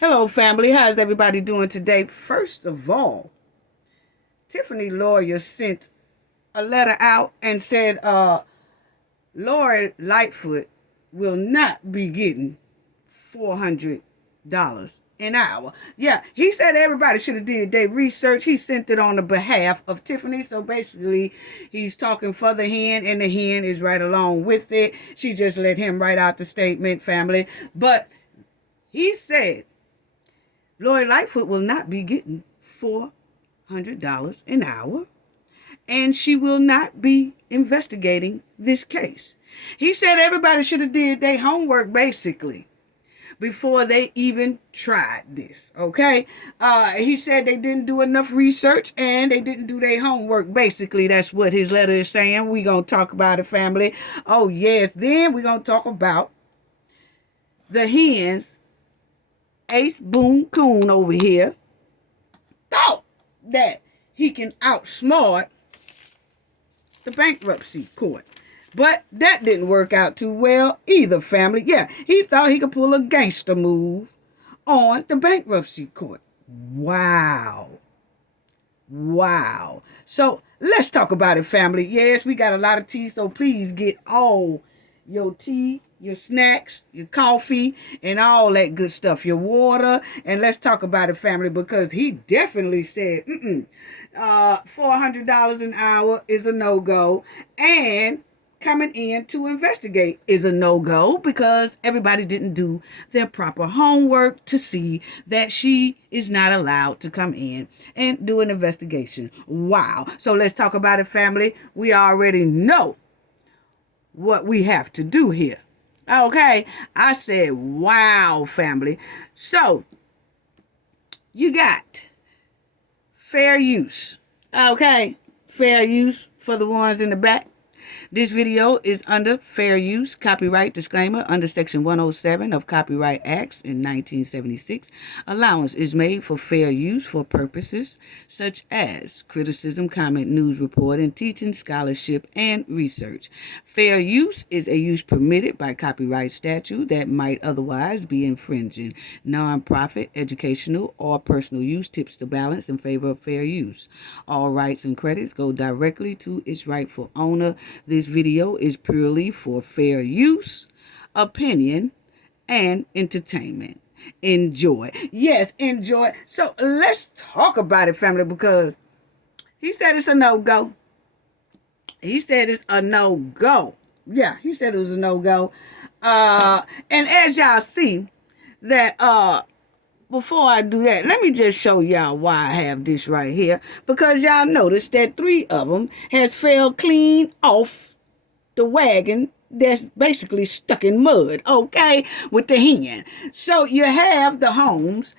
Hello, family. How's everybody doing today? First of all, Tiffany lawyer sent a letter out and said, Lord Lightfoot will not be getting $400 an hour. Yeah, he said everybody should have did their research. He sent it on the behalf of Tiffany. So basically, he's talking for the hen, and the hen is right along with it. She just let him write out the statement, family. But he said, Lori Lightfoot will not be getting $400 an hour, and she will not be investigating this case. He said everybody should have did their homework, basically, before they even tried this, okay? He said they didn't do enough research, and they didn't do their homework. Basically, that's what his letter is saying. We're going to talk about it, family. Oh, yes. Then we're going to talk about the hens. Ace Boone Coon over here thought that he can outsmart the bankruptcy court. But that didn't work out too well either, family. Yeah, he thought he could pull a gangster move on the bankruptcy court. Wow. Wow. So let's talk about it, family. Yes, we got a lot of tea, so please get all your tea, your snacks, your coffee, and all that good stuff, your water, and let's talk about it, family, because he definitely said, $400 an hour is a no-go, and coming in to investigate is a no-go because everybody didn't do their proper homework to see that she is not allowed to come in and do an investigation. Wow. So let's talk about it, family. We already know what we have to do here. Okay, I said, wow, family. So, you got fair use. Okay, fair use for the ones in the back. This video is under fair use, copyright disclaimer under Section 107 of Copyright Acts in 1976. Allowance is made for fair use for purposes such as criticism, comment, news reporting, teaching, scholarship, and research. Fair use is a use permitted by copyright statute that might otherwise be infringing. Non-profit, educational, or personal use tips the balance in favor of fair use. All rights and credits go directly to its rightful owner. This video is purely for fair use, opinion, and entertainment. Enjoy. Yes, enjoy. So let's talk about it, family, because he said it's a no-go. He said it's a no-go. Yeah, he said it was a no-go. And as y'all see, that before I do that, let me just show y'all why I have this right here. Because y'all notice that 3 of them has fell clean off the wagon that's basically stuck in mud, okay, with the hen. So you have the Holmes.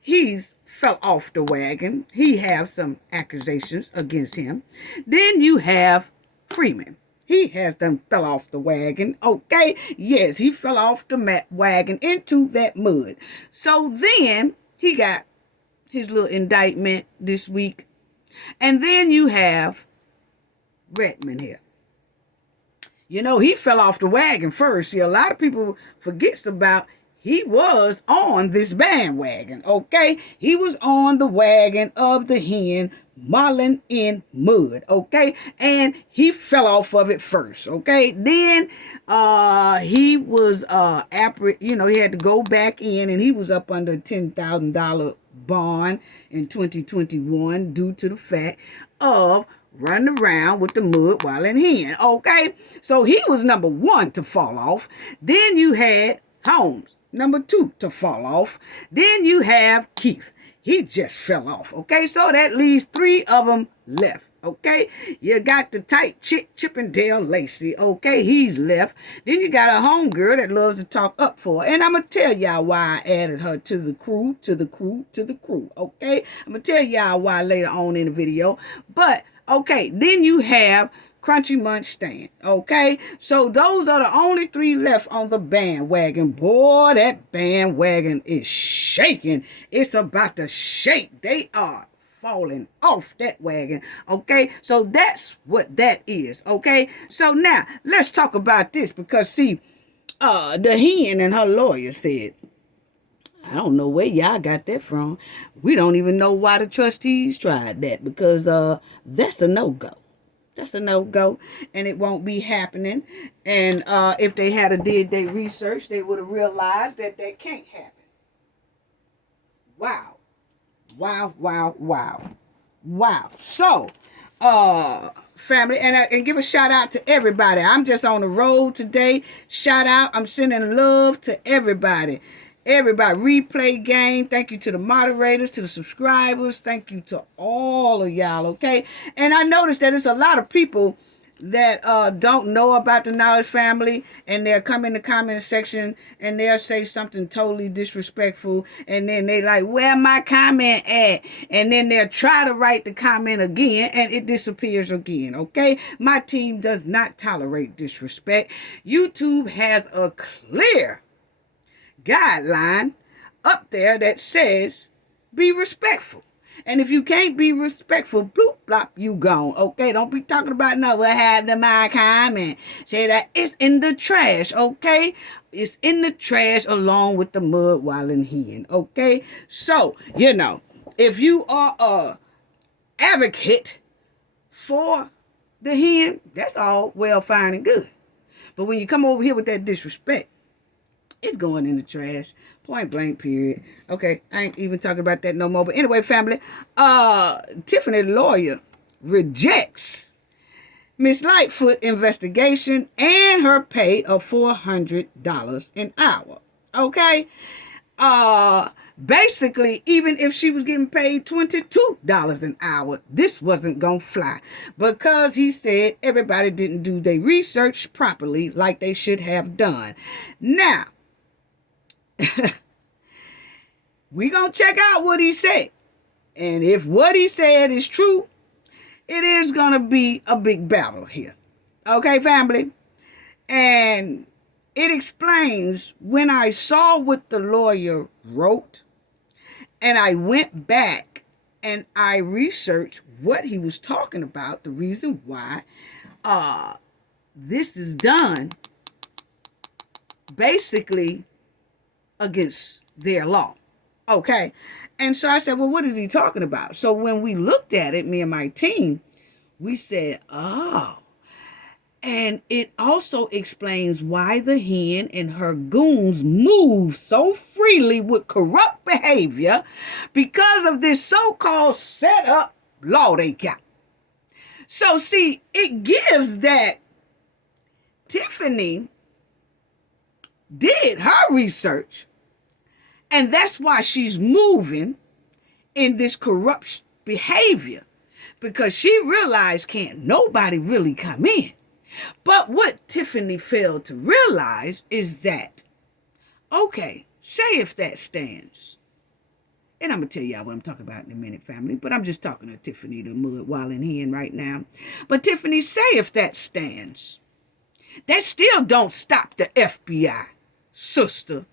He's fell off the wagon. He have some accusations against him. Then you have Freeman. He has done fell off the wagon, okay? Yes, he fell off the wagon into that mud. So then he got his little indictment this week. And then you have Redmond here. You know, he fell off the wagon first. See, a lot of people forgets about he was on this bandwagon, okay? He was on the wagon of the hen modeling in mud, okay? And he fell off of it first, okay? Then he was, he had to go back in, and he was up under $10,000 bond in 2021 due to the fact of running around with the mud while in hen, okay? So he was number 1 to fall off. Then you had Holmes, number 2 to fall off. Then you have Keith. He just fell off, okay? So that leaves 3 of them left, okay? You got the tight chick, Chippendale Lacey, okay? He's left. Then you got a homegirl that loves to talk up for her. And I'm going to tell y'all why I added her to the crew, okay? I'm going to tell y'all why later on in the video. But, okay, then you have Crunchy Munch Stand, okay? So those are the only 3 left on the bandwagon. Boy, that bandwagon is shaking. It's about to shake. They are falling off that wagon, okay? So that's what that is, okay? So now, let's talk about this because, see, the hen and her lawyer said, I don't know where y'all got that from. We don't even know why the trustees tried that, because that's a no-go. That's a no-go, and it won't be happening. And if they had a did their research, they would have realized that that can't happen. Wow. Wow, wow, wow. Wow. So, family, and give a shout out to everybody. I'm just on the road today. Shout out. I'm sending love to everybody. Everybody, replay game. Thank you to the moderators, to the subscribers. Thank you to all of y'all, okay? And I noticed that there's a lot of people that don't know about the Knowledge Family, and they'll come in the comment section and they'll say something totally disrespectful, and then they like, where my comment at? And then they'll try to write the comment again and it disappears again, okay? My team does not tolerate disrespect. YouTube has a clear guideline up there that says be respectful. And if you can't be respectful, bloop, blop, you gone. Okay, don't be talking about no, what happened to my comment. Say that it's in the trash, okay? It's in the trash along with the mud wilding hen, okay? So, if you are a advocate for the hen, that's all well, fine, and good. But when you come over here with that disrespect, it's going in the trash. Point blank, period. Okay, I ain't even talking about that no more. But anyway, family, Tiffany lawyer rejects Miss Lightfoot investigation and her pay of $400 an hour. Okay? Basically, even if she was getting paid $22 an hour, this wasn't gonna fly, because he said everybody didn't do their research properly like they should have done. Now, we gonna check out what he said, and if what he said is true, it is gonna be a big battle here. Okay, family? And it explains, when I saw what the lawyer wrote and I went back and I researched what he was talking about, the reason why this is done basically against their law. Okay. And so I said, well, what is he talking about? So when we looked at it, me and my team, we said, oh. And it also explains why the hen and her goons move so freely with corrupt behavior, because of this so-called set-up law they got. So see, it gives that Tiffany did her research, and that's why she's moving in this corrupt behavior, because she realized can't nobody really come in. But what Tiffany failed to realize is that, okay, say if that stands, and I'm going to tell y'all what I'm talking about in a minute, family, but I'm just talking to Tiffany, the mud wilding hen right now. But Tiffany, say if that stands, that still don't stop the FBI, sister.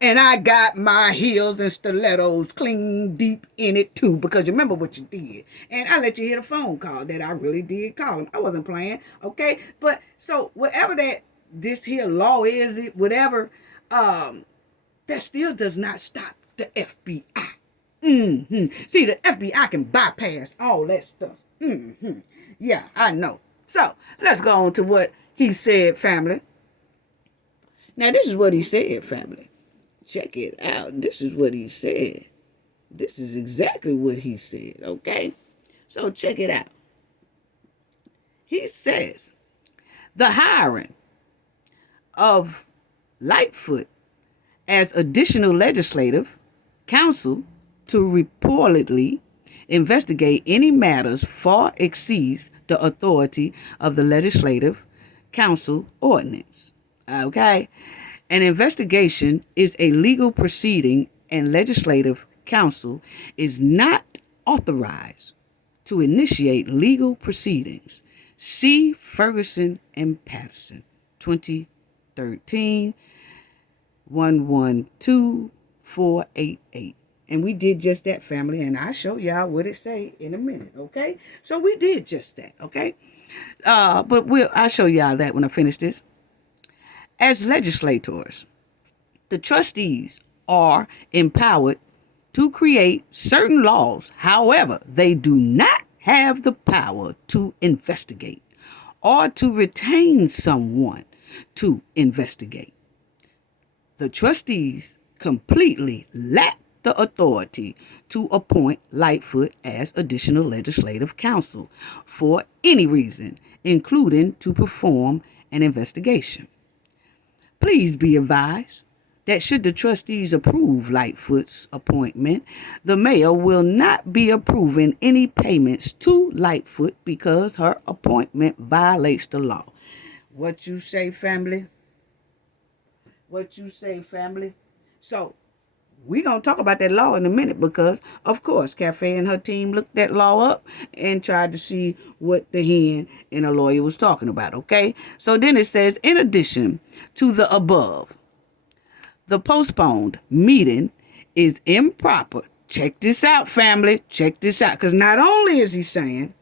And I got my heels and stilettos clean deep in it too, because you remember what you did. And I let you hear the phone call that I really did call him. I wasn't playing, okay? But so whatever that this here law is, whatever, that still does not stop the FBI. See, the FBI can bypass all that stuff. Yeah, I know. So let's go on to what he said, family. Now, this is what he said, family. Check it out. This is what he said. This is exactly what he said, okay? So check it out. He says, the hiring of Lightfoot as additional legislative counsel to reportedly investigate any matters far exceeds the authority of the legislative counsel ordinance, okay? An investigation is a legal proceeding, and legislative counsel is not authorized to initiate legal proceedings. See Ferguson and Patton, 2013, 112488. And we did just that, family, and I'll show y'all what it say in a minute, okay? So we did just that, okay? But I'll show y'all that when I finish this. As legislators, the trustees are empowered to create certain laws. However, they do not have the power to investigate or to retain someone to investigate. The trustees completely lack the authority to appoint Lightfoot as additional legislative counsel for any reason, including to perform an investigation. Please be advised that should the trustees approve Lightfoot's appointment, the mayor will not be approving any payments to Lightfoot because her appointment violates the law. What you say, family? What you say, family? So, we're going to talk about that law in a minute because, of course, Cafe and her team looked that law up and tried to see what the hen and a lawyer was talking about, okay? So then it says, in addition to the above, the postponed meeting is improper. Check this out, family. Check this out. Because not only is he saying,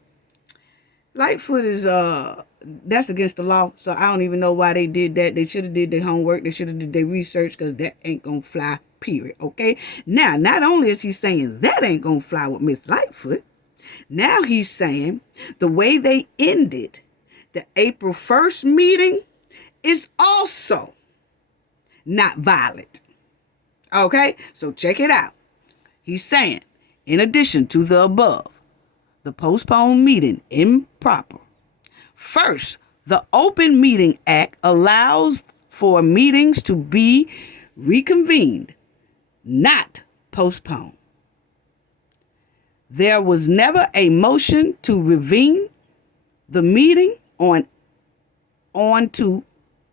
Lightfoot is, that's against the law. So I don't even know why they did that. They should have did their homework. They should have did their research because that ain't going to fly, period. Okay? Now, not only is he saying that ain't going to fly with Miss Lightfoot, now he's saying the way they ended the April 1st meeting is also not valid. Okay? So check it out. He's saying, in addition to the above, the postponed meeting improper. First, the Open Meeting Act allows for meetings to be reconvened, not postponed. There was never a motion to reconvene the meeting on to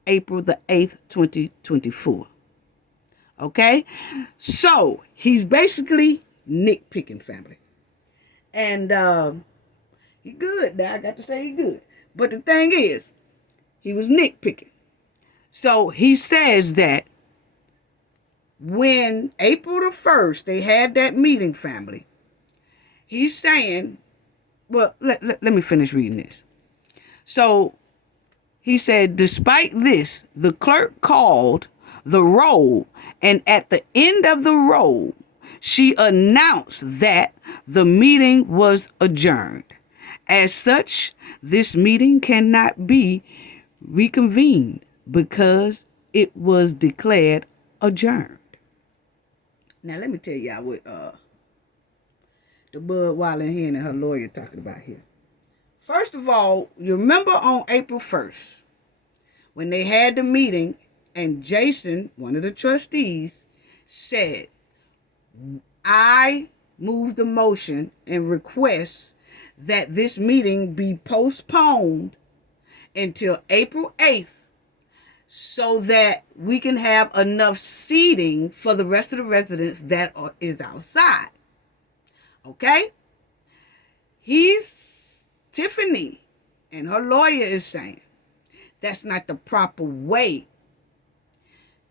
April the 8th, 2024. Okay? So, he's basically nitpicking, family. And he good. Now, I got to say he good. But the thing is, he was nitpicking. So, he says that when April the 1st, they had that meeting, family, he's saying, well, let me finish reading this. So, he said, despite this, the clerk called the roll, and at the end of the roll, she announced that the meeting was adjourned. As such, this meeting cannot be reconvened because it was declared adjourned. Now, let me tell y'all what the Budweiser hen and her lawyer talking about here. First of all, you remember on April 1st, when they had the meeting, and Jason, one of the trustees, said, I move the motion and request that this meeting be postponed until April 8th so that we can have enough seating for the rest of the residents that is outside. Okay? Tiffany and her lawyer is saying that's not the proper way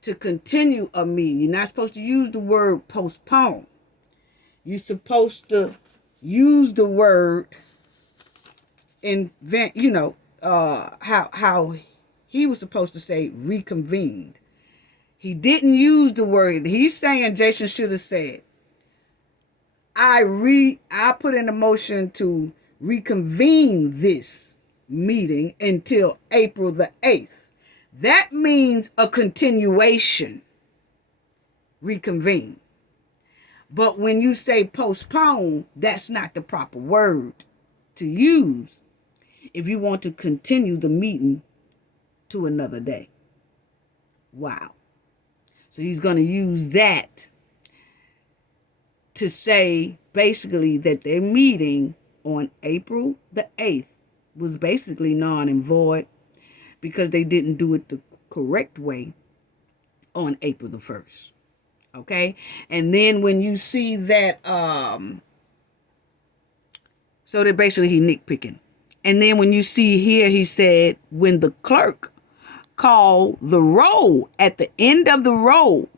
to continue a meeting. You're not supposed to use the word postpone. You're supposed to use the word invent, how he was supposed to say reconvened. He didn't use the word. He's saying Jason should have said, I put in a motion to reconvene this meeting until April the 8th. That means a continuation. Reconvene. But when you say postpone, that's not the proper word to use if you want to continue the meeting to another day. Wow. So he's going to use that to say basically that their meeting on April the 8th was basically non and void because they didn't do it the correct way on April the 1st. Okay? And then when you see that, so they're basically he nitpicking. And then when you see here, he said, when the clerk called the roll at the end of the roll,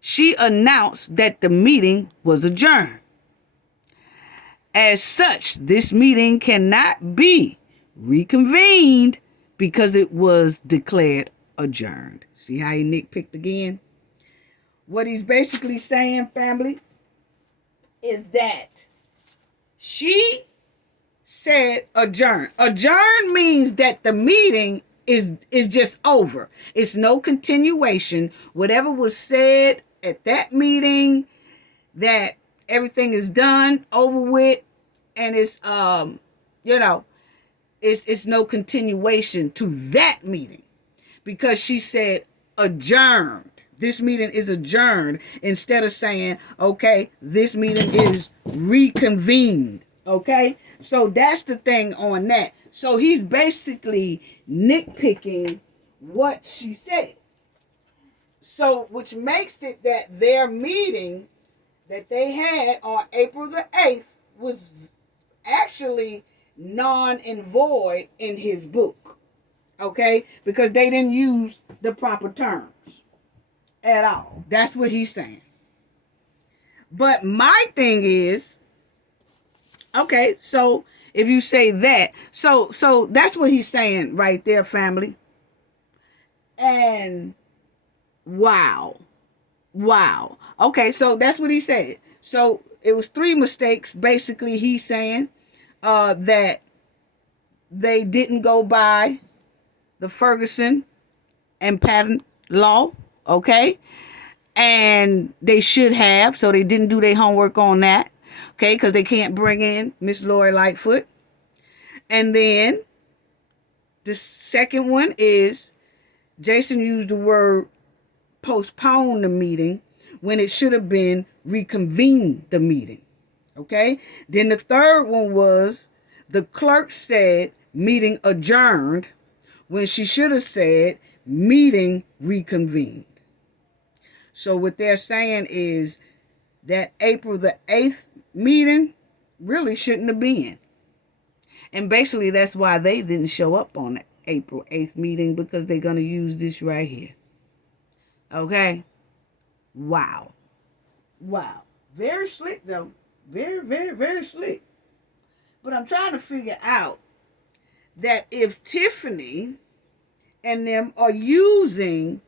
she announced that the meeting was adjourned. As such, this meeting cannot be reconvened because it was declared adjourned. See how he nitpicked again? What he's basically saying, family, is that she said adjourn. Adjourn means that the meeting is just over. It's no continuation. Whatever was said at that meeting, that everything is done, over with, and it's it's no continuation to that meeting, because she said adjourned. This meeting is adjourned, instead of saying, okay, this meeting is reconvened. Okay, so that's the thing on that. So he's basically nitpicking what she said. So, which makes it that their meeting that they had on April the 8th was actually non and void in his book. Okay, because they didn't use the proper terms at all. That's what he's saying. But my thing is, okay, so if you say that, so that's what he's saying right there, family. And wow. Okay, so that's what he said. So it was 3 mistakes. Basically, he's saying that they didn't go by the Ferguson and Patton law, okay? And they should have, so they didn't do their homework on that, okay? Because they can't bring in Miss Lori Lightfoot. And then the second one is Jason used the word postpone the meeting when it should have been reconvene the meeting, okay? Then the third one was the clerk said meeting adjourned when she should have said meeting reconvened. So what they're saying is that April the 8th meeting really shouldn't have been. And basically that's why they didn't show up on the April 8th meeting, because they're going to use this right here. Okay? Wow. Very slick though. Very slick. But I'm trying to figure out that if Tiffany and them are using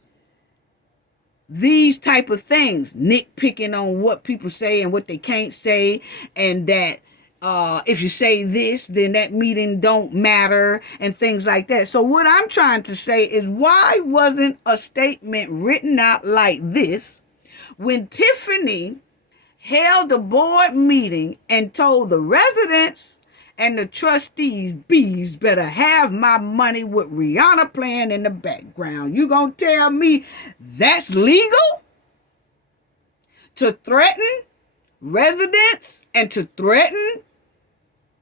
these type of things, nitpicking on what people say and what they can't say, and that if you say this, then that meeting don't matter, and things like that. So what I'm trying to say is, why wasn't a statement written out like this when Tiffany held a board meeting and told the residents and the trustees, bees better have my money with Rihanna playing in the background? You gonna tell me that's legal? To threaten residents and to threaten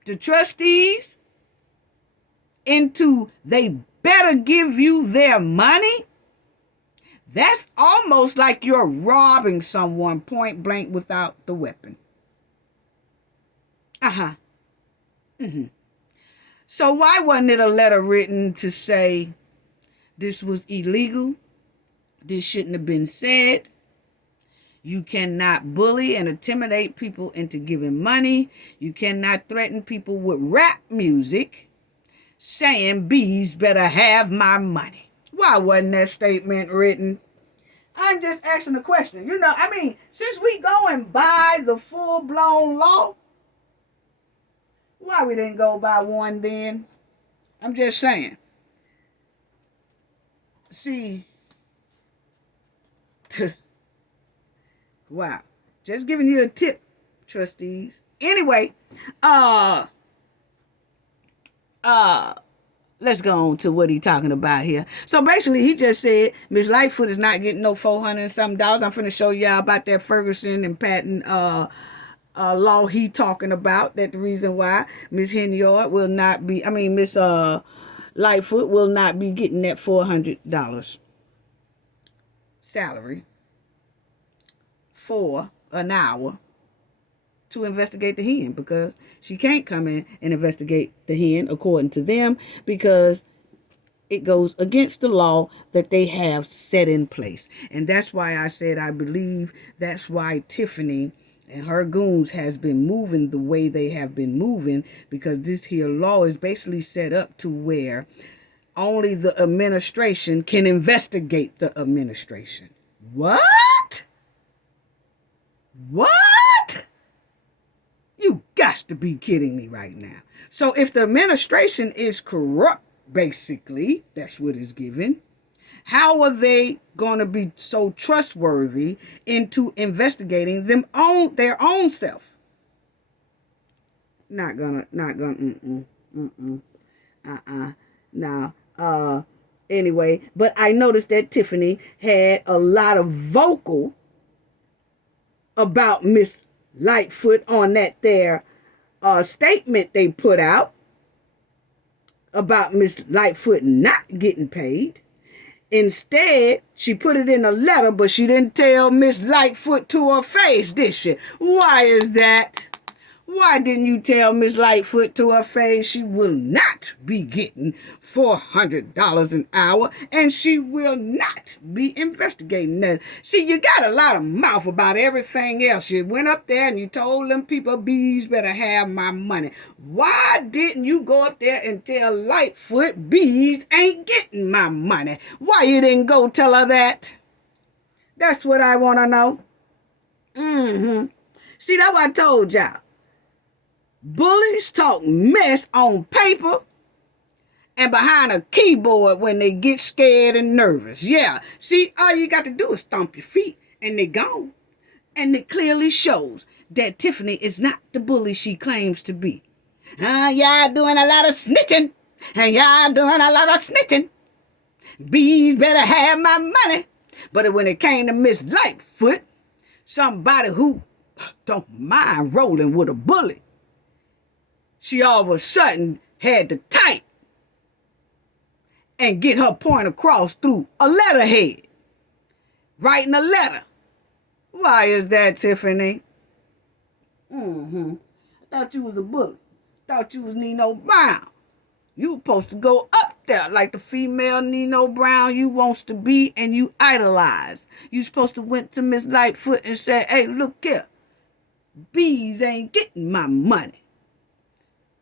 the trustees into they better give you their money? That's almost like you're robbing someone point blank without the weapon. So why wasn't it a letter written to say this was illegal? This shouldn't have been said. You cannot bully and intimidate people into giving money. You cannot threaten people with rap music saying bees better have my money. Why wasn't that statement written? I'm just asking the question. Since we going by the full-blown law, why we didn't go by one then? I'm just saying. See, wow. Just giving you a tip, trustees. Anyway, let's go on to what he's talking about here. So basically, he just said Miss Lightfoot is not getting no $400 and something. I'm finna show y'all about that Ferguson and Patton law he talking about. That the reason why Miss Henyard will not be, Miss Lightfoot will not be getting that $400 salary for an hour to investigate the hen, because she can't come in and investigate the hen according to them, because it goes against the law that they have set in place. And that's why I said I believe that's why Tiffany and her goons has been moving the way they have been moving, because this here law is basically set up to where only the administration can investigate the administration. What? What? You got to be kidding me right now. So if the administration is corrupt, basically, that's what is given, how are they going to be so trustworthy into investigating their own self? Not gonna, Now, anyway, but I noticed that Tiffany had a lot of vocal about Miss Lightfoot on that there statement they put out about Miss Lightfoot not getting paid. Instead, she put it in a letter, but she didn't tell Miss Lightfoot to her face, did she? Why is that? Why didn't you tell Miss Lightfoot to her face she will not be getting $400 an hour and she will not be investigating that? See, you got a lot of mouth about everything else. You went up there and you told them people, bees better have my money. Why didn't you go up there and tell Lightfoot bees ain't getting my money? Why you didn't go tell her that? That's what I want to know. See, that's what I told y'all. Bullies talk mess on paper and behind a keyboard when they get scared and nervous. Yeah, see, all you got to do is stomp your feet and they gone. And it clearly shows that Tiffany is not the bully she claims to be. Y'all doing a lot of snitching. And y'all doing a lot of snitching. Bees better have my money. But when it came to Miss Lightfoot, somebody who don't mind rolling with a bully, she all of a sudden had to type and get her point across through a letterhead. Writing a letter. Why is that, Tiffany? I thought you was a bully. Thought you was Nino Brown. You were supposed to go up there like the female Nino Brown you wants to be and you idolize. You supposed to went to Miss Lightfoot and say, hey, look here. Bees ain't getting my money.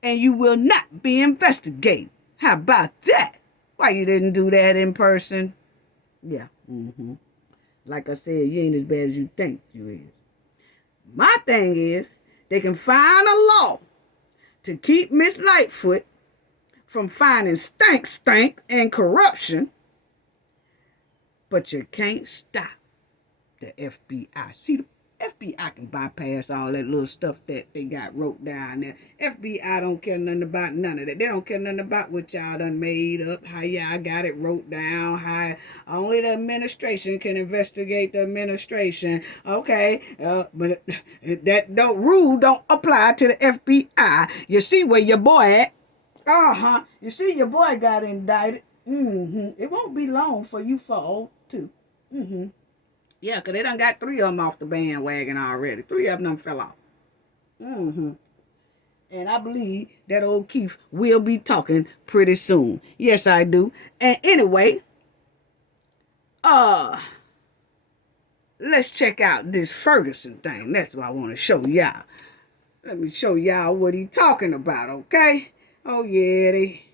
And you will not be investigated. How about that? Why you didn't do that in person? Yeah. Like I said, you ain't as bad as you think you is. My thing is, they can find a law to keep Miss Lightfoot from finding stank and corruption, but you can't stop the FBI. See, the FBI can bypass all that little stuff that they got wrote down there. FBI don't care nothing about none of that. They don't care nothing about what y'all done made up, how y'all got it wrote down, how only the administration can investigate the administration. Okay, but that rule don't apply to the FBI. You see where your boy at? You see your boy got indicted. It won't be long for you fall too. Yeah, because they done got 3 of them off the bandwagon already. 3 of them fell off. And I believe that old Keith will be talking pretty soon. Yes, I do. And anyway, let's check out this Ferguson thing. That's what I want to show y'all. Let me show y'all what he talking about, okay? Oh, yeah, they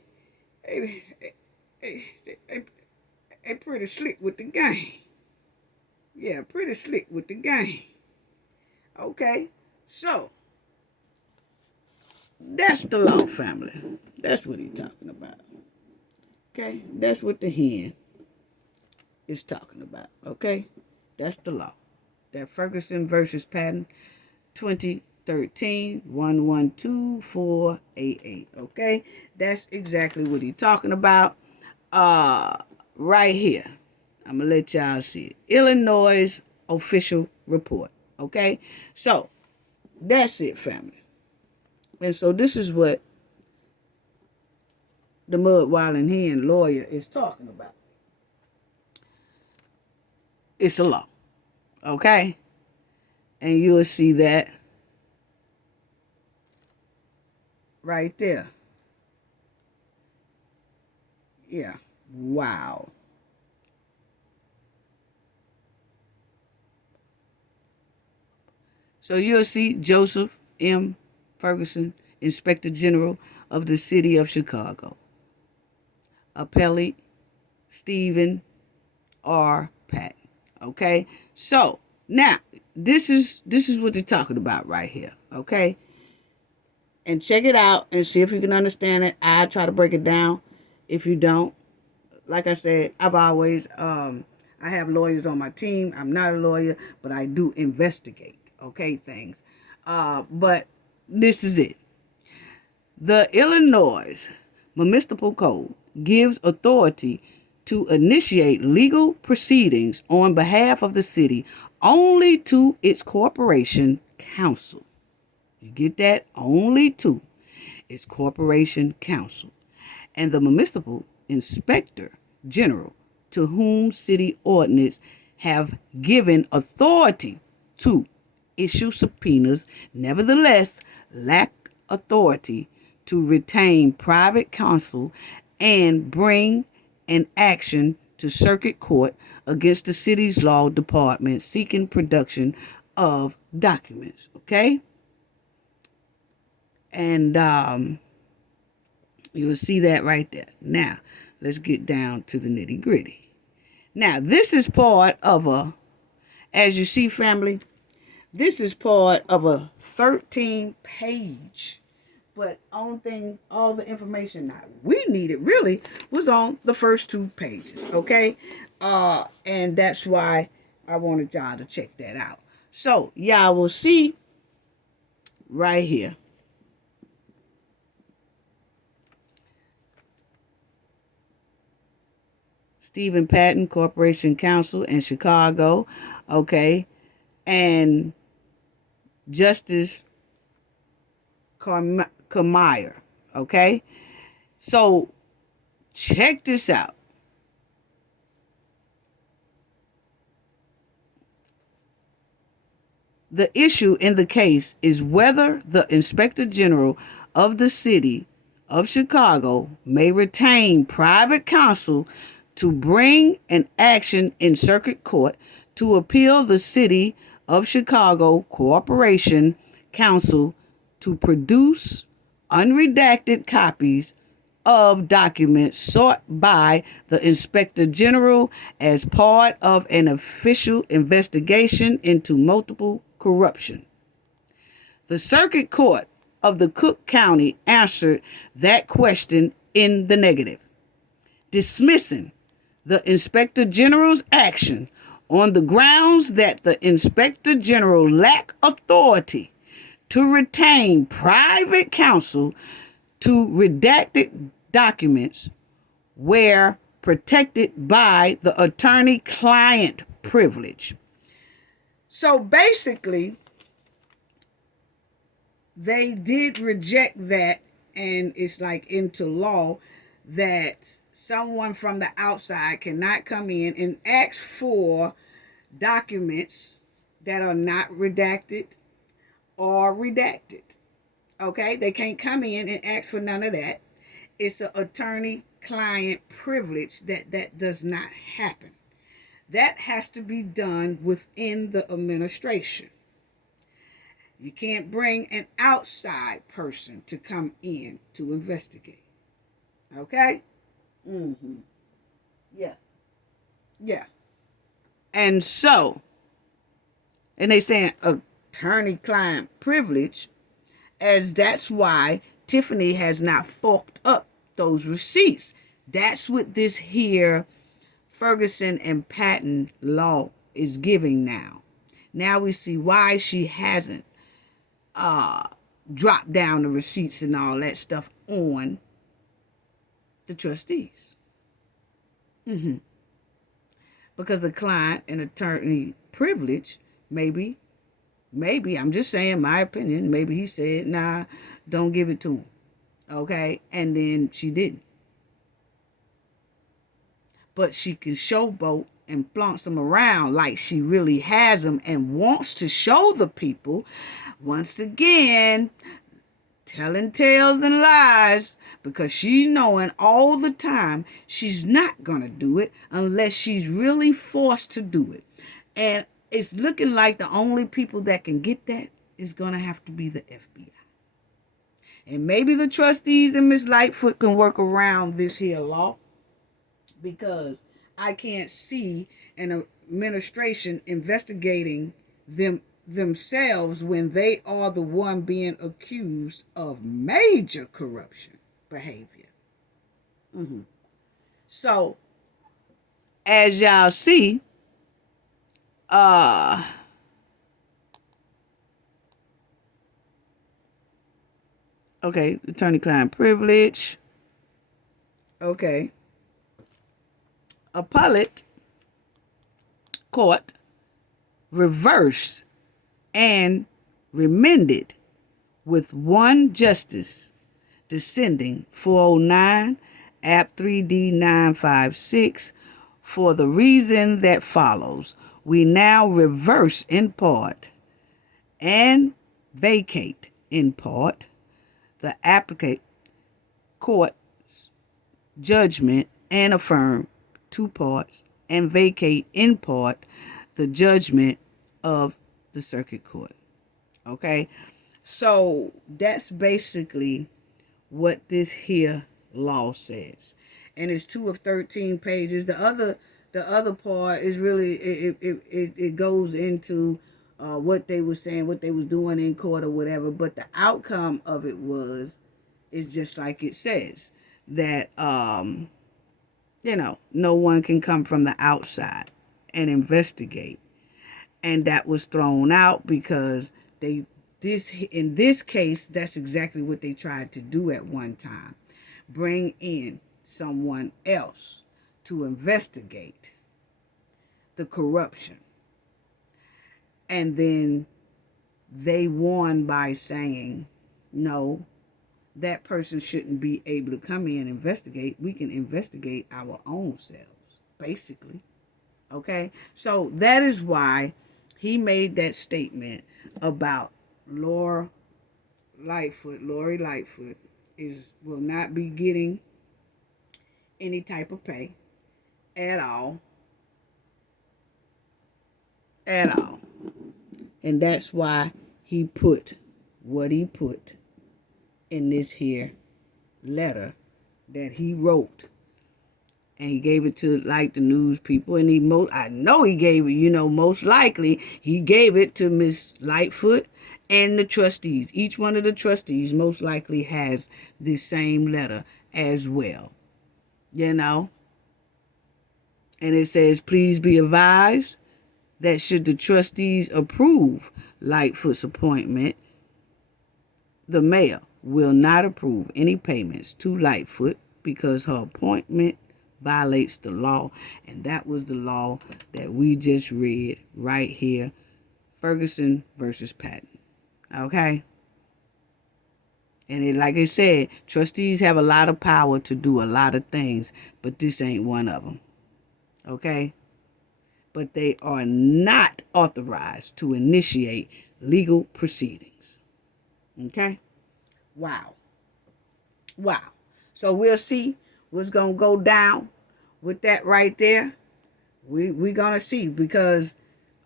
pretty slick with the game. Yeah, pretty slick with the game. Okay, so that's the law, family. That's what he's talking about. Okay, that's what the hen is talking about. Okay, that's the law. That Ferguson versus Patton, 2013, 112488. Okay, that's exactly what he's talking about. Right here. I'm going to let y'all see it. Illinois official report. Okay? So, that's it, family. And so this is what the Mudwilling Hen lawyer is talking about. It's a law. Okay? And you'll see that right there. Yeah. Wow. So you'll see Joseph M. Ferguson, Inspector General of the City of Chicago. Appellee Stephen R. Patton. Okay? So, now, this is what they're talking about right here, okay? And check it out and see if you can understand it. I try to break it down. If you don't, like I said, I've always I have lawyers on my team. I'm not a lawyer, but I do investigate, okay, things. But this is it. The Illinois Municipal Code gives authority to initiate legal proceedings on behalf of the city only to its corporation counsel. You get that? Only to its corporation counsel. And the municipal inspector general, to whom city ordinance have given authority to issue subpoenas, nevertheless lack authority to retain private counsel and bring an action to circuit court against the city's law department seeking production of documents. Okay? And you will see that right there. Now, let's get down to the nitty gritty. Now, this is part of as you see, family, this is part of a 13-page. But all the information that we needed really was on the first 2 pages, okay? And that's why I wanted y'all to check that out. So, y'all will see right here. Stephen Patton, Corporation Counsel in Chicago, okay? And Justice Meyer, okay? So check this out. The issue in the case is whether the Inspector General of the City of Chicago may retain private counsel to bring an action in circuit court to appeal the City of Chicago Corporation Counsel to produce unredacted copies of documents sought by the Inspector General as part of an official investigation into multiple corruption. The Circuit Court of the Cook County answered that question in the negative, dismissing the Inspector General's action on the grounds that the Inspector General lacked authority to retain private counsel to redacted documents where protected by the attorney-client privilege. So basically, they did reject that, and it's like into law that someone from the outside cannot come in and ask for documents that are not redacted or redacted. Okay? They can't come in and ask for none of that. It's an attorney-client privilege that does not happen. That has to be done within the administration. You can't bring an outside person to come in to investigate. Okay? Mm-hmm. Yeah. Yeah. And so, and they saying attorney-client privilege, as that's why Tiffany has not forked up those receipts. That's what this here Ferguson and Patton law is giving now. Now we see why she hasn't dropped down the receipts and all that stuff on the trustees. Mm-hmm. Because the client and attorney privilege, maybe, I'm just saying my opinion, maybe he said, nah, don't give it to him. Okay? And then she didn't. But she can showboat and flaunt them around like she really has them and wants to show the people, once again, telling tales and lies, because she's knowing all the time she's not going to do it unless she's really forced to do it. And it's looking like the only people that can get that is going to have to be the FBI. And maybe the trustees and Miss Lightfoot can work around this here law, because I can't see an administration investigating themselves when they are the one being accused of major corruption behavior. So, as y'all see, okay, attorney-client privilege. Okay. Appellate court reversed and remanded with one justice dissenting 409 App 3D 956 for the reason that follows. We now reverse in part and vacate in part the appellate court's judgment and affirm two parts and vacate in part the judgment of the circuit court. Okay, so that's basically what this here law says, and it's 2 of 13 pages. The other part is really it goes into what they were saying, what they was doing in court or whatever, but the outcome of it is just like it says that no one can come from the outside and investigate, and that was thrown out because in this case, that's exactly what they tried to do at one time. Bring in someone else to investigate the corruption. And then they won by saying, no, that person shouldn't be able to come in and investigate. We can investigate our own selves, basically. Okay? So that is why he made that statement about Lori Lightfoot will not be getting any type of pay at all. And that's why he put what he put in this here letter that he wrote. And he gave it to like the news people, and I know he gave it, most likely he gave it to Miss Lightfoot and the trustees. Each one of the trustees most likely has the same letter as well. And it says, please be advised that should the trustees approve Lightfoot's appointment, the mayor will not approve any payments to Lightfoot because her appointment violates the law. And that was the law that we just read right here, Ferguson versus Patton. Okay? And like I said, trustees have a lot of power to do a lot of things, but this ain't one of them. Okay? But they are not authorized to initiate legal proceedings. Okay? Wow. So we'll see what's going to go down with that right there. We're going to see, because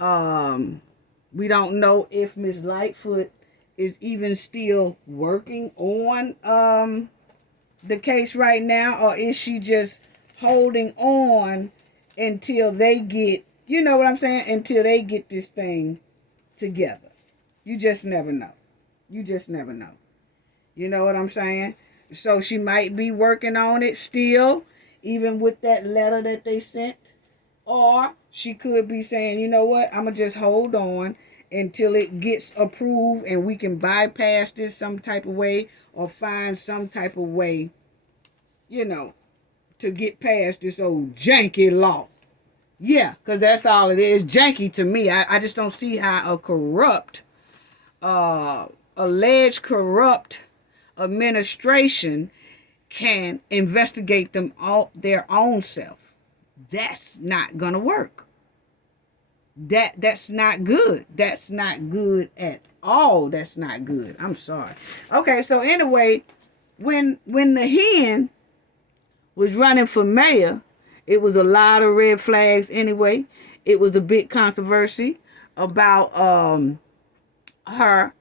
we don't know if Miss Lightfoot is even still working on the case right now, or is she just holding on until they get, you know what I'm saying, until they get this thing together. You just never know. You know what I'm saying? So she might be working on it still, even with that letter that they sent. Or she could be saying, you know what, I'm going to just hold on until it gets approved and we can bypass this some type of way, or find some type of way, to get past this old janky law. Yeah, because that's all it is. Janky to me. I just don't see how a corrupt, alleged corrupt administration can investigate them all their own self. That's not gonna work. That's not good. That's not good at all. That's not good. I'm sorry. Okay, so anyway, when the hen was running for mayor, it was a lot of red flags anyway. It was a big controversy about her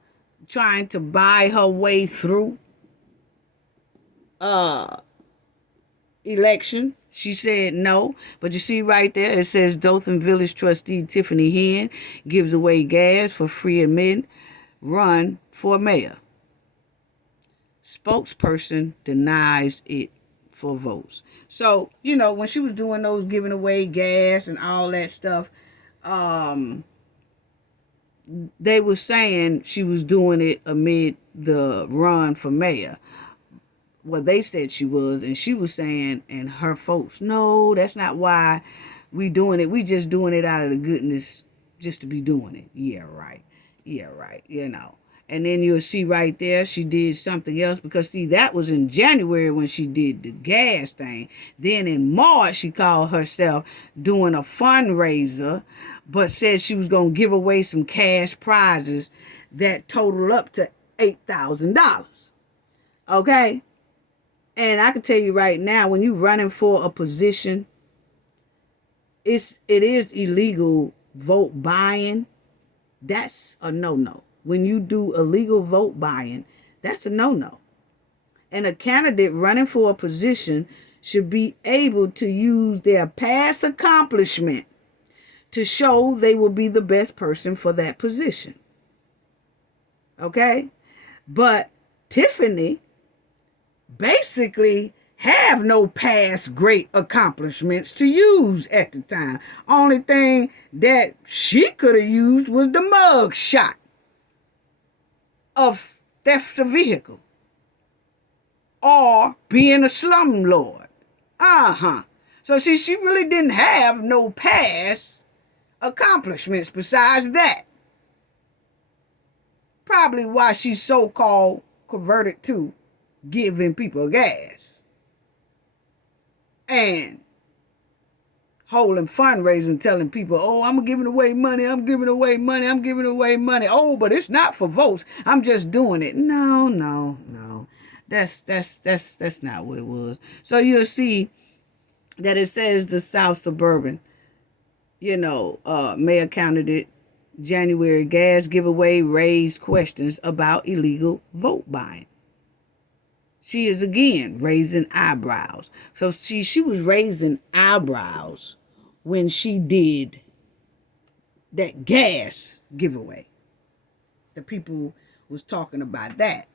trying to buy her way through election. She said no, but you see right there, it says Dolton Village trustee Tiffany Henyard gives away gas for free admit, run for mayor. Spokesperson denies it for votes. So, when she was doing those giving away gas and all that stuff, they were saying she was doing it amid the run for mayor. Well, they said she was, and she was saying, and her folks, no, that's not why we doing it. We just doing it out of the goodness just to be doing it. Yeah, right. And then you'll see right there, she did something else, because see, that was in January when she did the gas thing. Then in March, she called herself doing a fundraiser, but said she was going to give away some cash prizes that total up to $8,000. Okay? And I can tell you right now, when you're running for a position, it is illegal vote buying. That's a no-no. When you do illegal vote buying, that's a no-no. And a candidate running for a position should be able to use their past accomplishment to show they will be the best person for that position. Okay? But Tiffany basically have no past great accomplishments to use at the time. Only thing that she could have used was the mug shot of theft of vehicle or being a slumlord. So she really didn't have no past accomplishments besides that. Probably why she's so-called converted to giving people gas and holding fundraising, telling people, oh, I'm giving away money. Oh, but it's not for votes. I'm just doing it. No. That's not what it was. So you'll see that it says the South Suburban, mayor candidate January gas giveaway raised questions about illegal vote buying. She is again raising eyebrows. So she was raising eyebrows when she did that gas giveaway. The people was talking about that.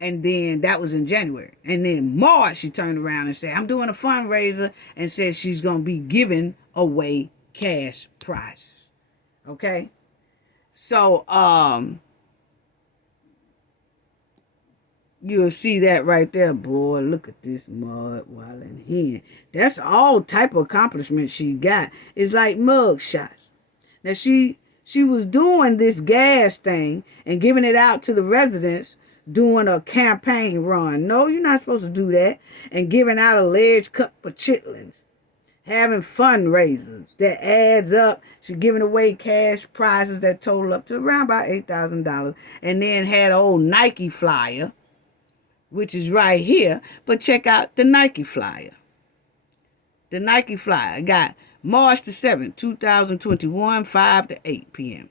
And then that was in January. And then March, she turned around and said, I'm doing a fundraiser, and said she's going to be giving away cash prizes. Okay? So, you'll see that right there, boy. Look at this mud while in here. That's all type of accomplishment she got. It's like mug shots. Now, she was doing this gas thing and giving it out to the residents, doing a campaign run. No, you're not supposed to do that. And giving out a large cup of chitlins. Having fundraisers that adds up. She's giving away cash prizes that total up to around about $8,000. And then had an old Nike flyer, which is right here. But check out the Nike flyer. The Nike flyer got March the 7th, 2021, 5 to 8 p.m.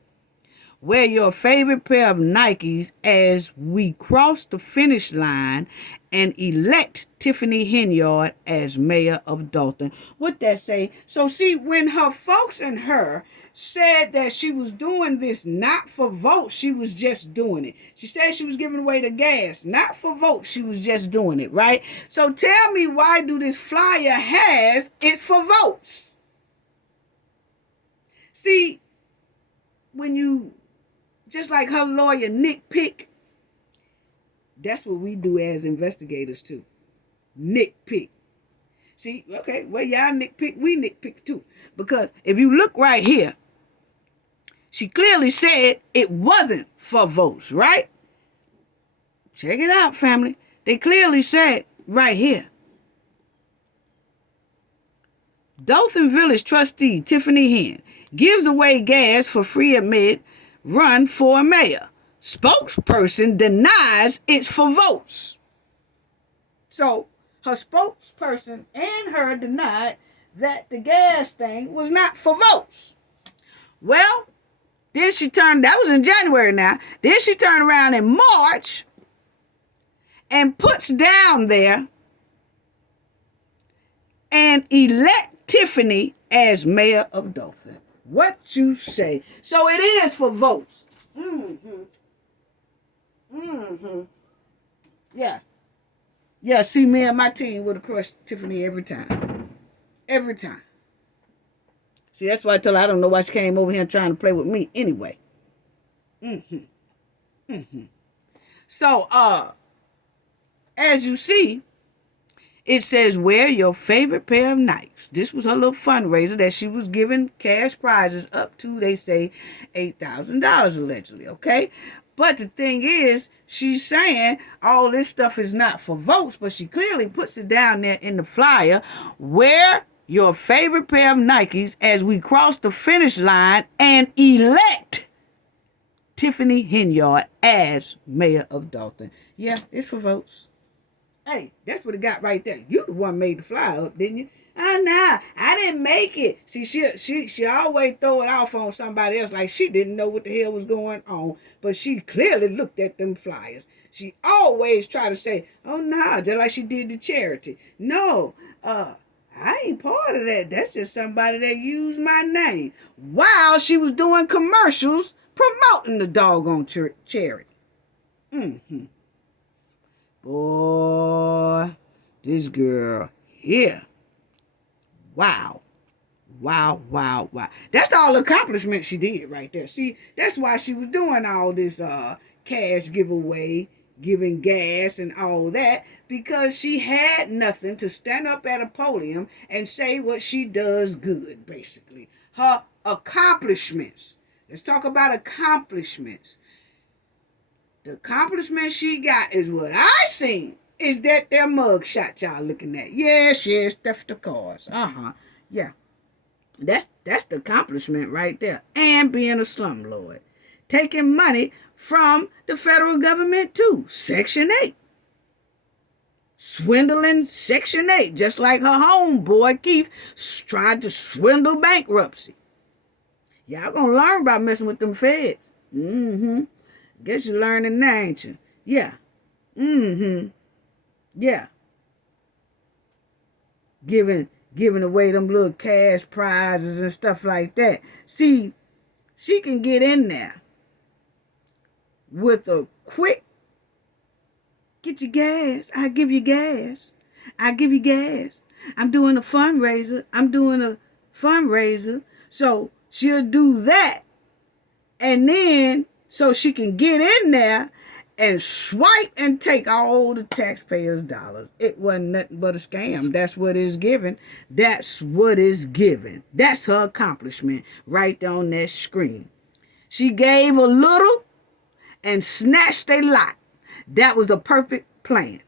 Wear your favorite pair of Nikes as we cross the finish line and elect Tiffany Henyard as mayor of Dolton. What that say? So see, when her folks and her said that she was doing this not for votes, she was just doing it. She said she was giving away the gas, not for votes, she was just doing it, right? So tell me, why do this flyer has it's for votes? See, when you, just like her lawyer nitpick, that's what we do as investigators too. Nitpick. See, okay, well, y'all nitpick, we nitpick too. Because if you look right here, she clearly said it wasn't for votes, right? Check it out, family. They clearly said right here. Dolton Village trustee Tiffany Henyard gives away gas for free admit, run for mayor. Spokesperson denies it's for votes. So her spokesperson and her denied that the gas thing was not for votes. Well, then she turned, that was in January now. Then she turned around in March and puts down there and elect Tiffany as mayor of Dolton. What you say? So it is for votes. Yeah. Yeah, see, me and my team would have crushed Tiffany every time. Every time. See, that's why I tell her I don't know why she came over here trying to play with me anyway. So, as you see, it says, wear your favorite pair of Nikes. This was her little fundraiser that she was giving cash prizes up to, they say, $8,000 allegedly, okay? But the thing is, she's saying all this stuff is not for votes, but she clearly puts it down there in the flyer. Wear your favorite pair of Nikes as we cross the finish line and elect Tiffany Henyard as mayor of Dolton. Yeah, it's for votes. Hey, that's what it got right there. You the one made the flyer up, didn't you? Oh, nah, I didn't make it. See, she always throw it off on somebody else like she didn't know what the hell was going on. But she clearly looked at them flyers. She always try to say, oh, nah, just like she did the charity. No, I ain't part of that. That's just somebody that used my name while she was doing commercials promoting the doggone charity. Boy, this girl here. Wow. That's all the accomplishment she did right there. See, that's why she was doing all this cash giveaway, giving gas and all that, because she had nothing to stand up at a podium and say what she does good, basically. Her accomplishments. Let's talk about accomplishments. The accomplishment she got is what I seen. Is that their mug shot y'all looking at? Yes, that's the cars. Yeah. That's the accomplishment right there. And being a slumlord. Taking money from the federal government too. Section 8. Swindling Section 8. Just like her homeboy Keith tried to swindle bankruptcy. Y'all gonna learn about messing with them feds. Guess you're learning now, ain't you? Yeah. Yeah. Giving away them little cash prizes and stuff like that. See, she can get in there with a quick, get you gas. I give you gas. I give you gas. I'm doing a fundraiser. So she'll do that. And then, so she can get in there and swipe and take all the taxpayers' dollars. It wasn't nothing but a scam. That's what is given. That's her accomplishment right there on that screen. She gave a little and snatched a lot. That was a perfect plan.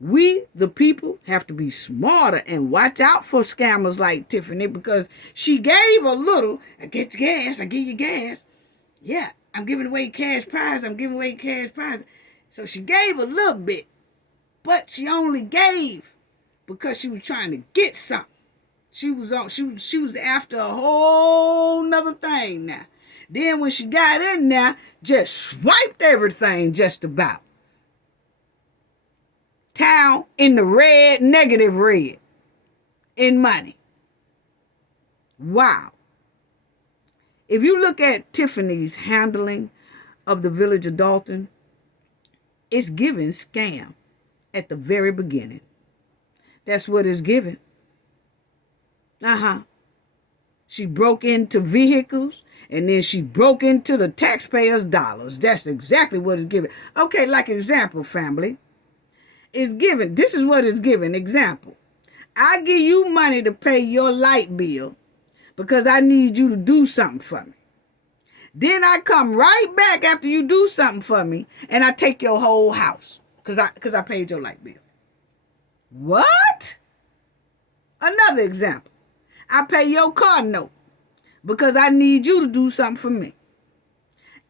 We, the people, have to be smarter and watch out for scammers like Tiffany, because she gave a little. I get you gas. I give you gas. Yeah, I'm giving away cash prizes. So she gave a little bit, but she only gave because she was trying to get something. She was after a whole nother thing now. Then when she got in there, just swiped everything just about. Town in the red, negative red, in money. Wow. If you look at Tiffany's handling of the village of Dolton, it's given scam at the very beginning. That's what it's given. She broke into vehicles, and then she broke into the taxpayers' dollars. That's exactly what it's given. Okay, like example, family. It's given. This is what it's given. Example. I give you money to pay your light bill because I need you to do something for me. Then I come right back after you do something for me, and I take your whole house because I paid your light bill. What? Another example. I pay your car note because I need you to do something for me.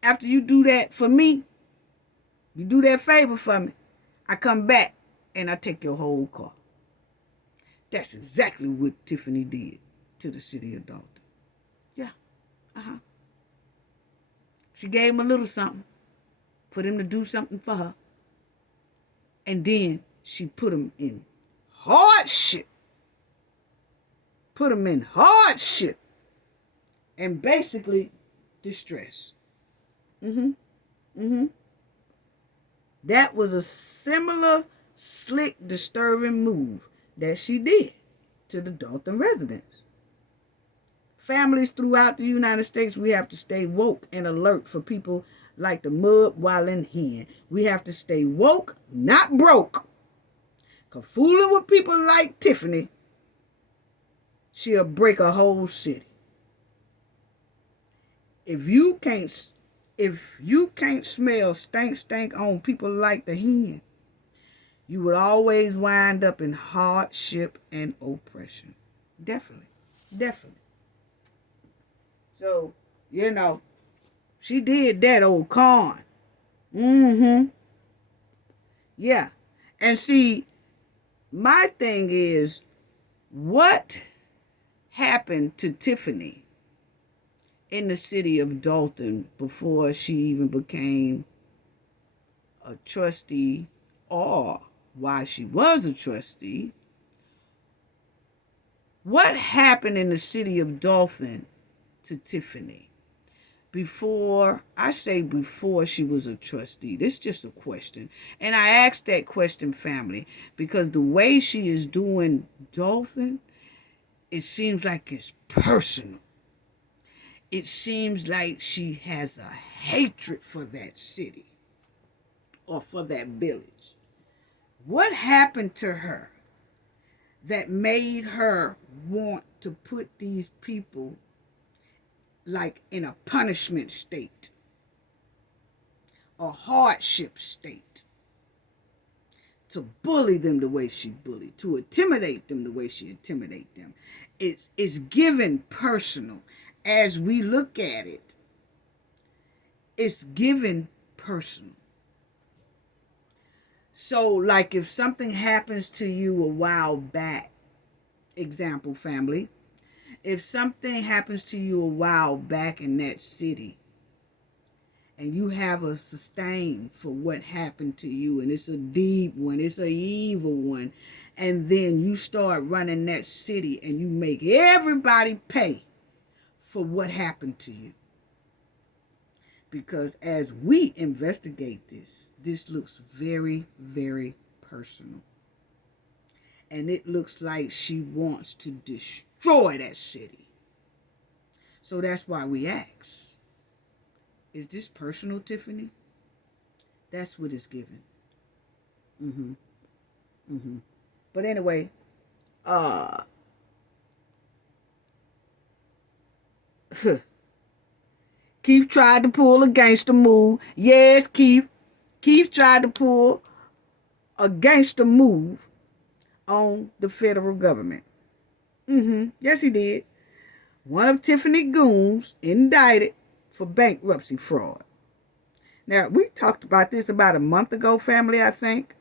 After you do that for me, you do that favor for me, I come back and I take your whole car. That's exactly what Tiffany did to the city of Dolton. Yeah. She gave them a little something for them to do something for her. And then she put them in hardship. put them in hardship and basically distress. That was a similar slick, disturbing move that she did to the Dolton residents. Families throughout the United States, we have to stay woke and alert for people like the mud wallin' hen. We have to stay woke, not broke. Cause fooling with people like Tiffany, she'll break a whole city. If you can't smell stank on people like the hen, you would always wind up in hardship and oppression. Definitely. So, she did that, old con. Yeah. And see, my thing is, what happened to Tiffany in the city of Dolton before she even became a trustee, or while she was a trustee? What happened in the city of Dolton to Tiffany before she was a trustee? This is just a question. And I asked that question, family, because the way she is doing Dolton, it seems like it's personal. It seems like she has a hatred for that city or for that village. What happened to her that made her want to put these people like in a punishment state, a hardship state, to bully them the way she bullied, to intimidate them the way she intimidated them? It's given personal. As we look at it, it's given personal. So, like if something happens to you a while back, example, family, if something happens to you a while back in that city, and you have a sustain for what happened to you, and it's a deep one, it's an evil one, and then you start running that city and you make everybody pay for what happened to you. Because as we investigate this looks very, very personal. And it looks like she wants to destroy that city. So that's why we ask, is this personal, Tiffany? That's what it's given. But anyway, Keith tried to pull a gangster move. Yes, Keith tried to pull a gangster move on the federal government. Yes, he did. One of Tiffany goons indicted for bankruptcy fraud. Now, we talked about this about a month ago, family, I think.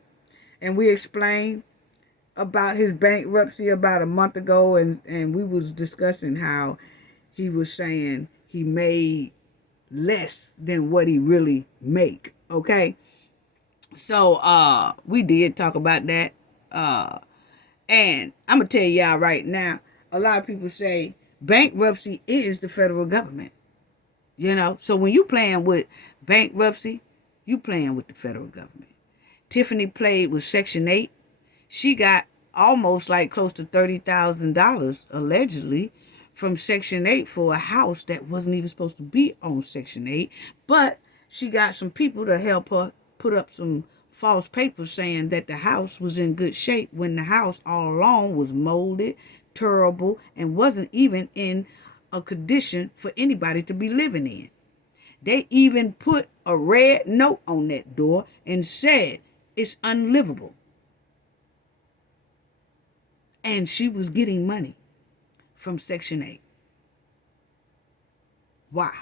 And we explained about his bankruptcy about a month ago. And we was discussing how he was saying he made less than what he really make. Okay. So we did talk about that. And I'm gonna tell y'all right now, a lot of people say bankruptcy is the federal government. So when you playing with bankruptcy, you playing with the federal government. Tiffany played with Section 8. She got almost like close to $30,000 allegedly from Section 8 for a house that wasn't even supposed to be on Section 8. But she got some people to help her put up some false papers saying that the house was in good shape when the house all along was molded, terrible, and wasn't even in a condition for anybody to be living in. They even put a red note on that door and said it's unlivable. And she was getting money from Section 8. Wow.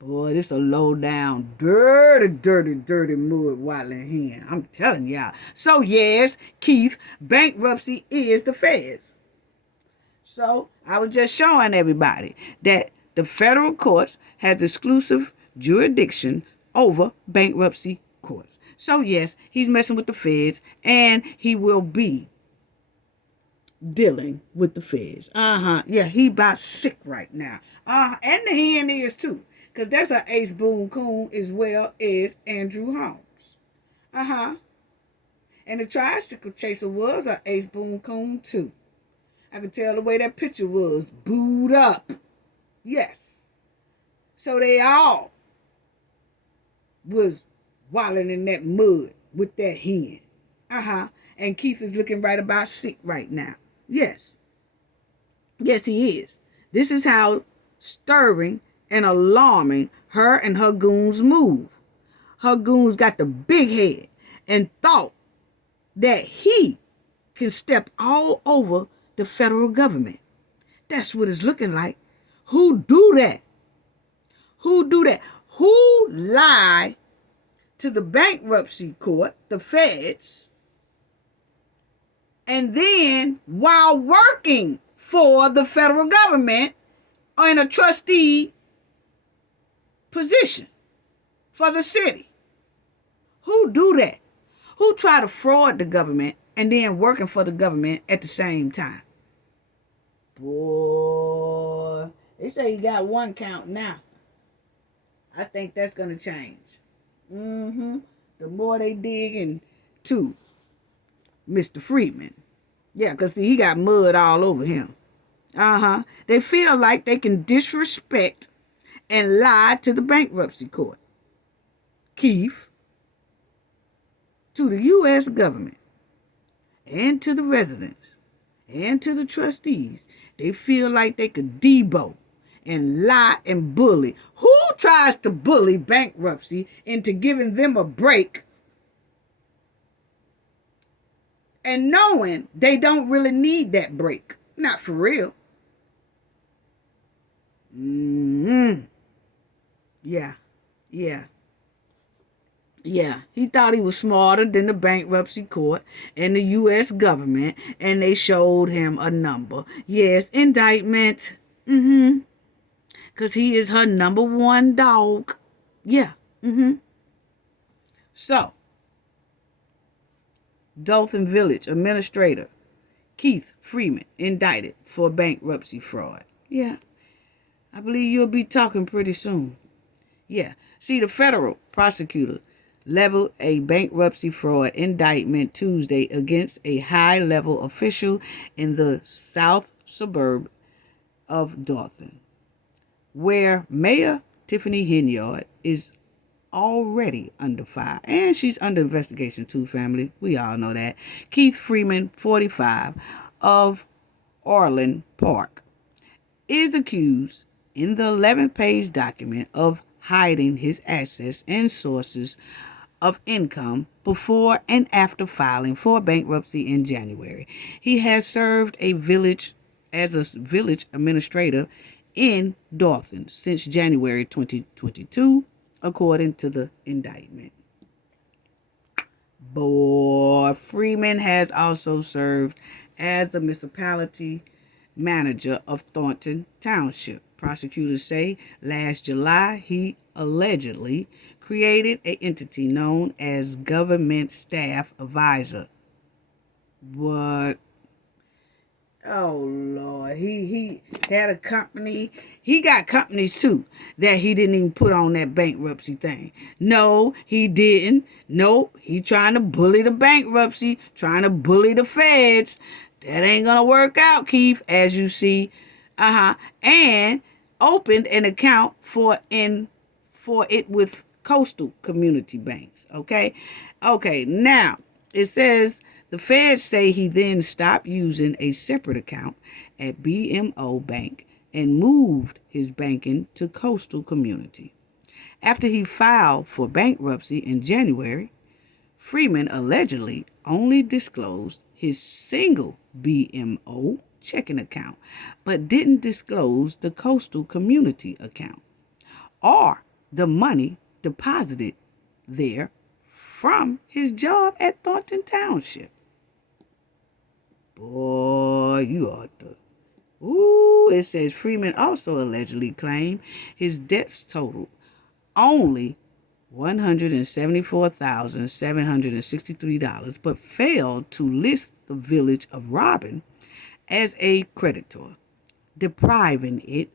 Boy, this a low down, dirty mud waddling hen. I'm telling y'all. So yes, Keith, bankruptcy is the feds. So I was just showing everybody that the federal courts has exclusive jurisdiction over bankruptcy courts. So yes, he's messing with the feds, and he will be dealing with the feds. Yeah, he about sick right now. And the hen is too. Because that's a Ace Boone Coon as well as Andrew Holmes. And the tricycle chaser was a Ace Boone Coon too. I could tell the way that picture was booed up. Yes. So they all was wallowing in that mud with that hen. And Keith is looking right about sick right now. Yes. Yes, he is. This is how stirring and alarming her and her goons move. Her goons got the big head and thought that he can step all over the federal government. That's what it's looking like. Who do that? Who do that? Who lie to the bankruptcy court, the feds, and then while working for the federal government in a trustee position for the city? Who do that? Who try to fraud the government and then working for the government at the same time? Boy, they say you got one count now. I think that's going to change. The more they dig into Mr. Freeman. Yeah, because see, he got mud all over him. They feel like they can disrespect and lie to the bankruptcy court, Keith, to the U.S. government, and to the residents, and to the trustees. They feel like they could debo and lie and bully. Who tries to bully bankruptcy into giving them a break and knowing they don't really need that break? Not for real. Yeah. He thought he was smarter than the bankruptcy court and the U.S. government, and they showed him a number. Yes, indictment. Because he is her number one dog. Yeah. So, Dolton Village Administrator Keith Freeman indicted for bankruptcy fraud. Yeah. I believe you'll be talking pretty soon. Yeah. See, the federal prosecutor leveled a bankruptcy fraud indictment Tuesday against a high-level official in the south suburb of Dolton, where Mayor Tiffany Henyard is already under fire. And she's under investigation too, family. We all know that. Keith Freeman, 45, of Orland Park, is accused in the 11-page document of hiding his assets and sources of income before and after filing for bankruptcy in January. He has served as a village administrator in Dolton since January 2022, according to the indictment. Boy, Freeman has also served as the municipality manager of Thornton Township. Prosecutors say last July he allegedly created an entity known as Government Staff Advisor. What? Oh, Lord. He had a company. He got companies, too, that he didn't even put on that bankruptcy thing. No, he didn't. Nope. He trying to bully the bankruptcy, trying to bully the feds. That ain't going to work out, Keith, as you see. And opened an account for it with coastal community banks. Okay, now it says the feds say he then stopped using a separate account at BMO Bank and moved his banking to coastal community. After he filed for bankruptcy in January, Freeman allegedly only disclosed his single BMO checking account, but didn't disclose the coastal community account or the money deposited there from his job at Thornton Township. Boy, you ought to. It says Freeman also allegedly claimed his debts totaled only $174,763, but failed to list the village of Robin as a creditor, depriving it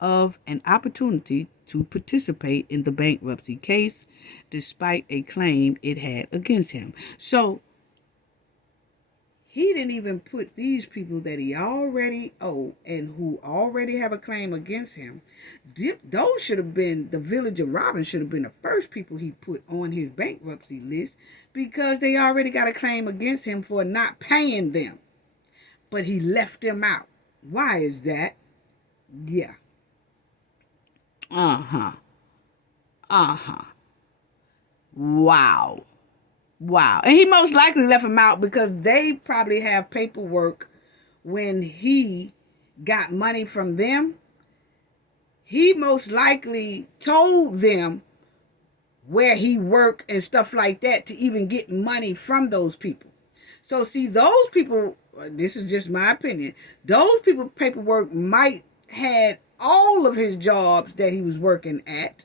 of an opportunity to participate in the bankruptcy case despite a claim it had against him. So he didn't even put these people that he already owe and who already have a claim against him. Those should have been, the village of Robin should have been the first people he put on his bankruptcy list because they already got a claim against him for not paying them. But he left them out. Why is that? Yeah. Wow. Wow. And he most likely left him out because they probably have paperwork when he got money from them. He most likely told them where he worked and stuff like that to even get money from those people. So see, those people, this is just my opinion, those people paperwork might had all of his jobs that he was working at.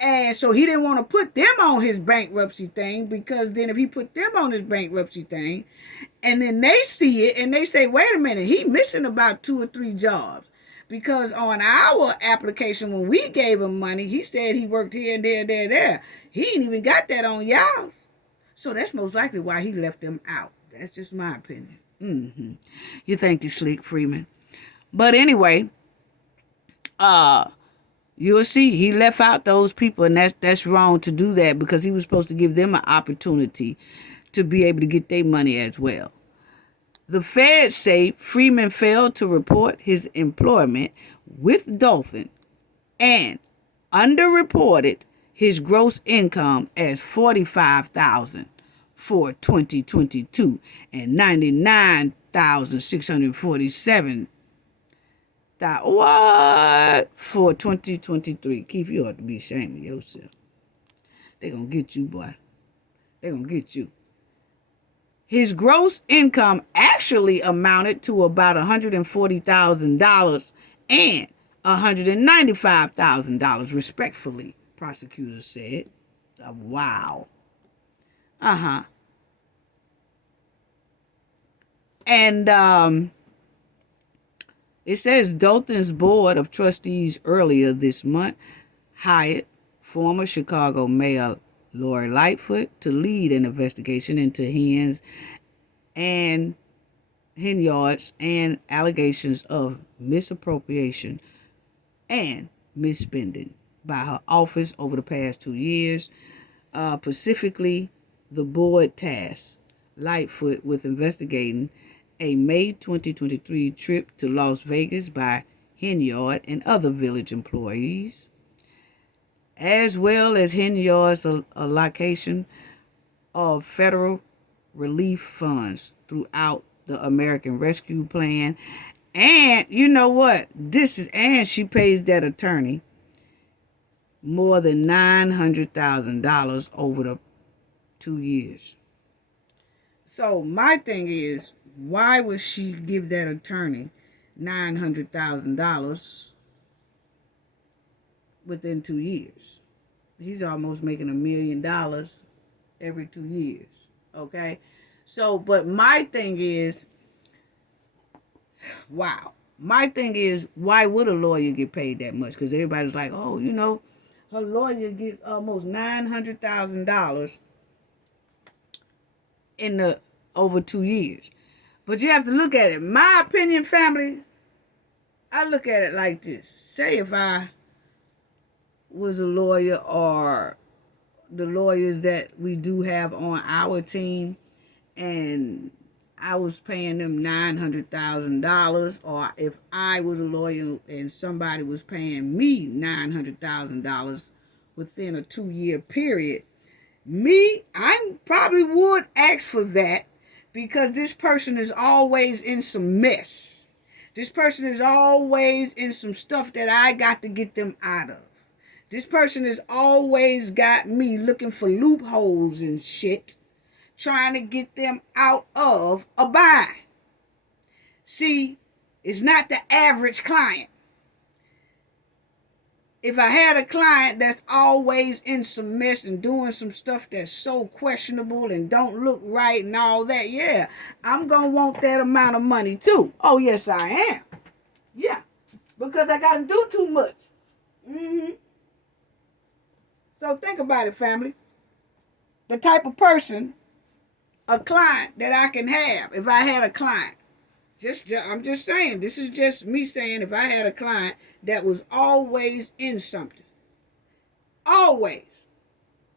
And so he didn't want to put them on his bankruptcy thing because then if he put them on his bankruptcy thing and then they see it and they say, wait a minute, he missing about 2 or 3 jobs. Because on our application, when we gave him money, he said he worked here and there. He ain't even got that on y'all's. So that's most likely why he left them out. That's just my opinion. You think you slick, Freeman. But anyway, you'll see he left out those people, and that's wrong to do that because he was supposed to give them an opportunity to be able to get their money as well. The feds say Freeman failed to report his employment with Dolton and underreported his gross income as $45,000 for 2022 and $99,647 what for 2023. Keith, you ought to be ashamed of yourself. They gonna get you, boy. They gonna get you. His gross income actually amounted to about $140,000 and $195,000, respectfully, prosecutors said. Wow. And it says Dolton's board of trustees earlier this month hired former Chicago Mayor Lori Lightfoot to lead an investigation into Henyard's and allegations of misappropriation and misspending by her office over the past 2 years. Specifically, the board tasked Lightfoot with investigating a May 2023 trip to Las Vegas by Henyard and other village employees, as well as Henyard's allocation of federal relief funds throughout the American Rescue Plan. And you know what? And she pays that attorney more than $900,000 over the 2 years. So my thing is, why would she give that attorney $900,000 within 2 years? He's almost making $1 million every 2 years. Okay? So, but my thing is, wow. My thing is, why would a lawyer get paid that much? Because everybody's like, oh, you know, her lawyer gets almost $900,000 in the over 2 years. But you have to look at it. My opinion, family, I look at it like this. Say if I was a lawyer or the lawyers that we do have on our team and I was paying them $900,000, or if I was a lawyer and somebody was paying me $900,000 within a 2-year period, I probably would ask for that because this person is always in some mess. This person is always in some stuff that I got to get them out of. This person has always got me looking for loopholes and shit, trying to get them out of a bind. See, it's not the average client. If I had a client that's always in some mess and doing some stuff that's so questionable and don't look right and all that, yeah, I'm going to want that amount of money too. Oh, yes, I am. Yeah, because I got to do too much. So think about it, family. The type of person, a client that I can have if I had a client. I'm just saying, this is just me saying, if I had a client that was always in something, always,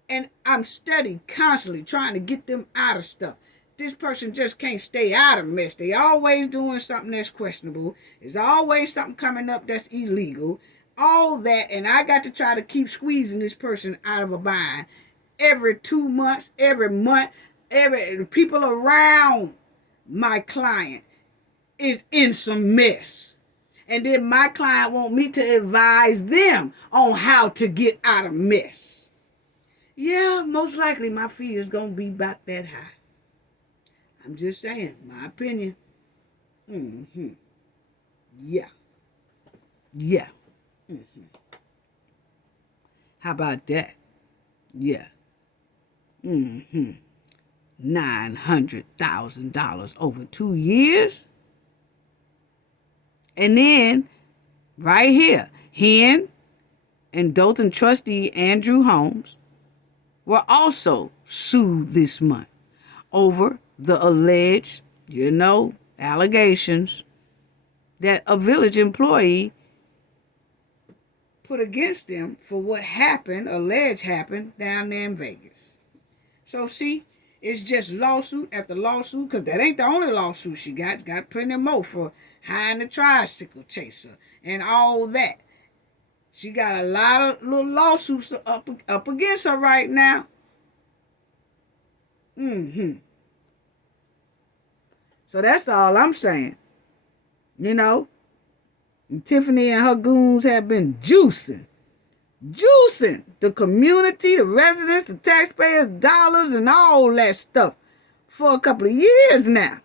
and I'm steady, constantly trying to get them out of stuff. This person just can't stay out of mess. They always doing something that's questionable. There's always something coming up that's illegal. All that, and I got to try to keep squeezing this person out of a bind. Every 2 months, every month, every people around my client is in some mess. And then my client want me to advise them on how to get out of mess. Yeah, most likely my fee is going to be about that high. I'm just saying, my opinion. Yeah. Yeah. How about that? Yeah. $900,000 over 2 years. And then, right here, Hen and Dolton trustee Andrew Holmes were also sued this month over the alleged, allegations that a village employee put against them for what alleged happened down there in Vegas. So see, it's just lawsuit after lawsuit, because that ain't the only lawsuit she got. Got plenty more for hiring the tricycle chaser and all that. She got a lot of little lawsuits up against her right now. So that's all I'm saying. And Tiffany and her goons have been juicing the community, the residents, the taxpayers' dollars, and all that stuff for a couple of years now.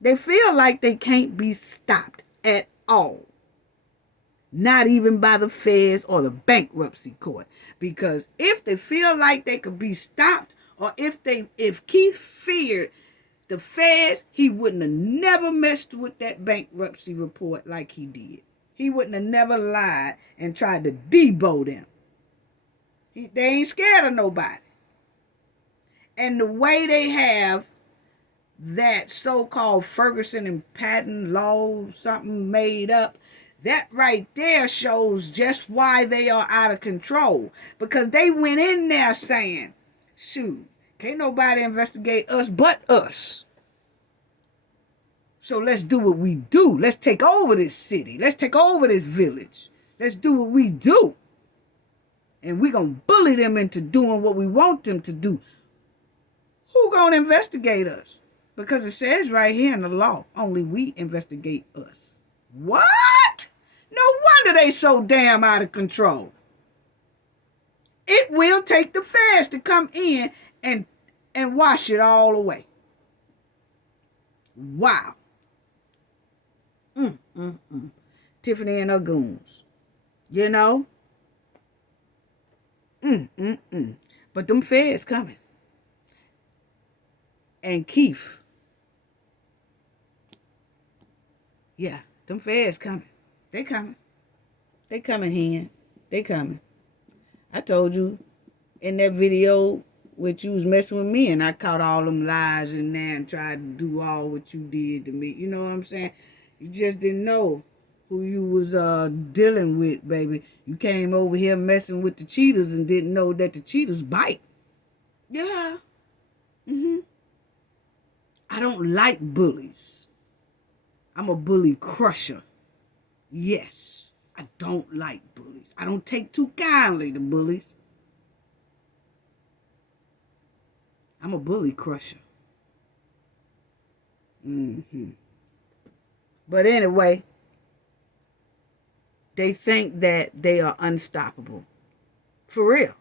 They feel like they can't be stopped at all. Not even by the feds or the bankruptcy court. Because if they feel like they could be stopped, or if Keith feared the feds, he wouldn't have never messed with that bankruptcy report like he did. He wouldn't have never lied and tried to debo them. They ain't scared of nobody. And the way they have that so-called Ferguson and Patton law, something made up, that right there shows just why they are out of control. Because they went in there saying, shoot, can't nobody investigate us but us. So let's do what we do. Let's take over this city. Let's take over this village. Let's do what we do. And we're going to bully them into doing what we want them to do. Who going to investigate us? Because it says right here in the law, only we investigate us. What? No wonder they so damn out of control. It will take the feds to come in and wash it all away. Wow. Tiffany and her goons. But them feds coming. And Keith. Yeah, them feds coming. They coming. They coming, Hen. They coming. I told you in that video which you was messing with me, and I caught all them lies in there and tried to do all what you did to me. You know what I'm saying? You just didn't know who you was dealing with, baby. You came over here messing with the cheaters and didn't know that the cheaters bite. Yeah. I don't like bullies. I'm a bully crusher. Yes, I don't like bullies. I don't take too kindly to bullies. I'm a bully crusher. But anyway, they think that they are unstoppable. For real.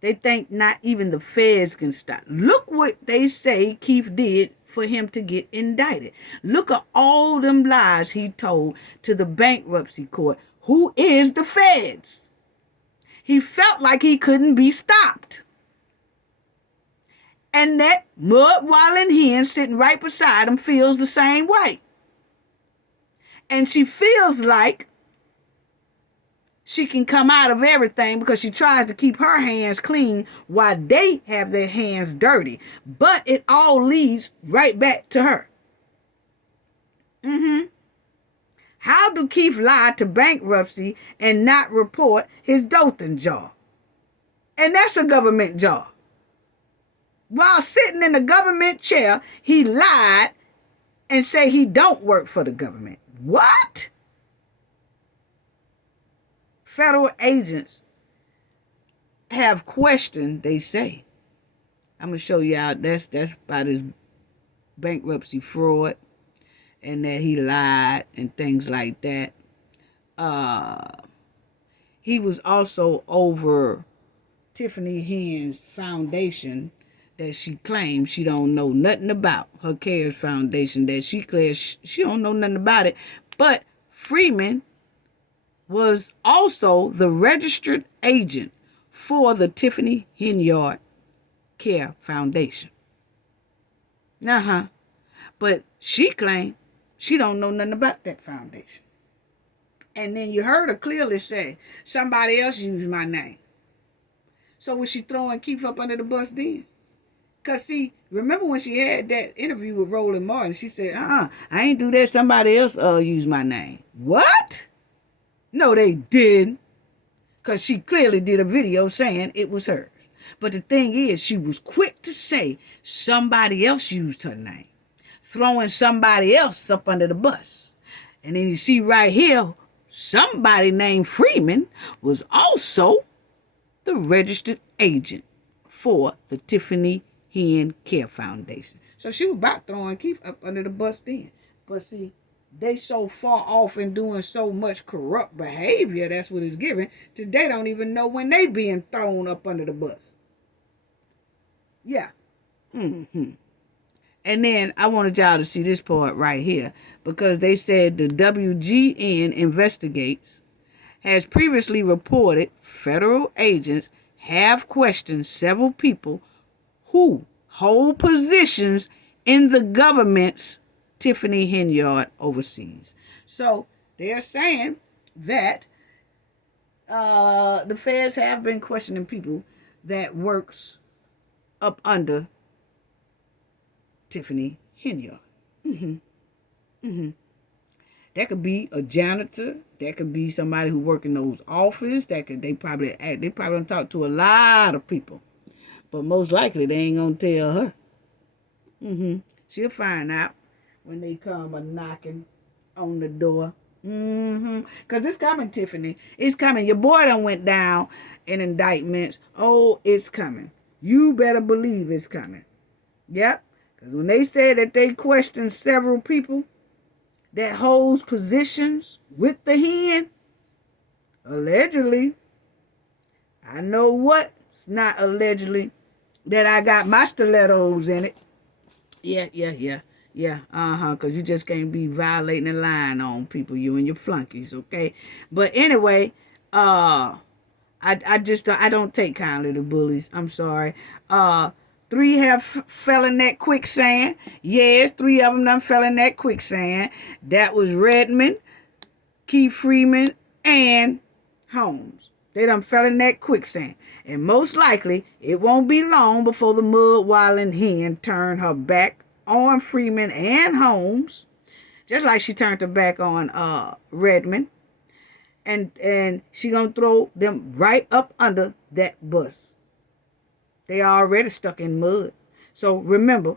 They think not even the feds can stop. Look what they say Keith did for him to get indicted. Look at all them lies he told to the bankruptcy court. Who is the feds? He felt like he couldn't be stopped. And that mud-walling hen sitting right beside him feels the same way. And she feels like she can come out of everything because she tries to keep her hands clean while they have their hands dirty. But it all leads right back to her. How do Keith lie to bankruptcy and not report his Dolton job? And that's a government job. While sitting in the government chair, he lied and say he don't work for the government. What? Federal agents have questioned, they say. I'm going to show y'all that's about his bankruptcy fraud and that he lied and things like that. He was also over Tiffany Hen's foundation that she claims she don't know nothing about. Her CARES foundation that she claims she don't know nothing about it. But Freeman was also the registered agent for the Tiffany Henyard Care Foundation. But she claimed she don't know nothing about that foundation. And then you heard her clearly say, somebody else used my name. So was she throwing Keith up under the bus then? Because see, remember when she had that interview with Roland Martin, she said, I ain't do that, somebody else used my name. What? No, they didn't. Because she clearly did a video saying it was hers. But the thing is, she was quick to say somebody else used her name, throwing somebody else up under the bus. And then you see right here, somebody named Freeman was also the registered agent for the Tiffany Hen Care Foundation. So she was about throwing Keith up under the bus then. But see, they so far off and doing so much corrupt behavior, that's what it's giving, they don't even know when they being thrown up under the bus. Yeah. And then I wanted y'all to see this part right here, because they said the WGN Investigates has previously reported federal agents have questioned several people who hold positions in the government's Tiffany Henyard overseas. So they're saying that the feds have been questioning people that works up under Tiffany Henyard. That could be a janitor. That could be somebody who work in those offices. They probably don't talk to a lot of people, but most likely they ain't gonna tell her. She'll find out when they come a knocking on the door. Because it's coming, Tiffany. It's coming. Your boy done went down in indictments. Oh, it's coming. You better believe it's coming. Yep. Because when they said that they questioned several people that holds positions with the hen, allegedly, I know what's not allegedly, that I got my stilettos in it. Yeah. Because you just can't be violating the line on people, you and your flunkies, okay? But anyway, I don't take kindly to bullies. I'm sorry. 3 have fell in that quicksand. Yes, 3 of them done fell in that quicksand. That was Redmond, Keith Freeman, and Holmes. They done fell in that quicksand. And most likely, it won't be long before the mud-walling hen turn her back on Freeman and Holmes, just like she turned her back on Redmond. And she gonna throw them right up under that bus. They are already stuck in mud. So remember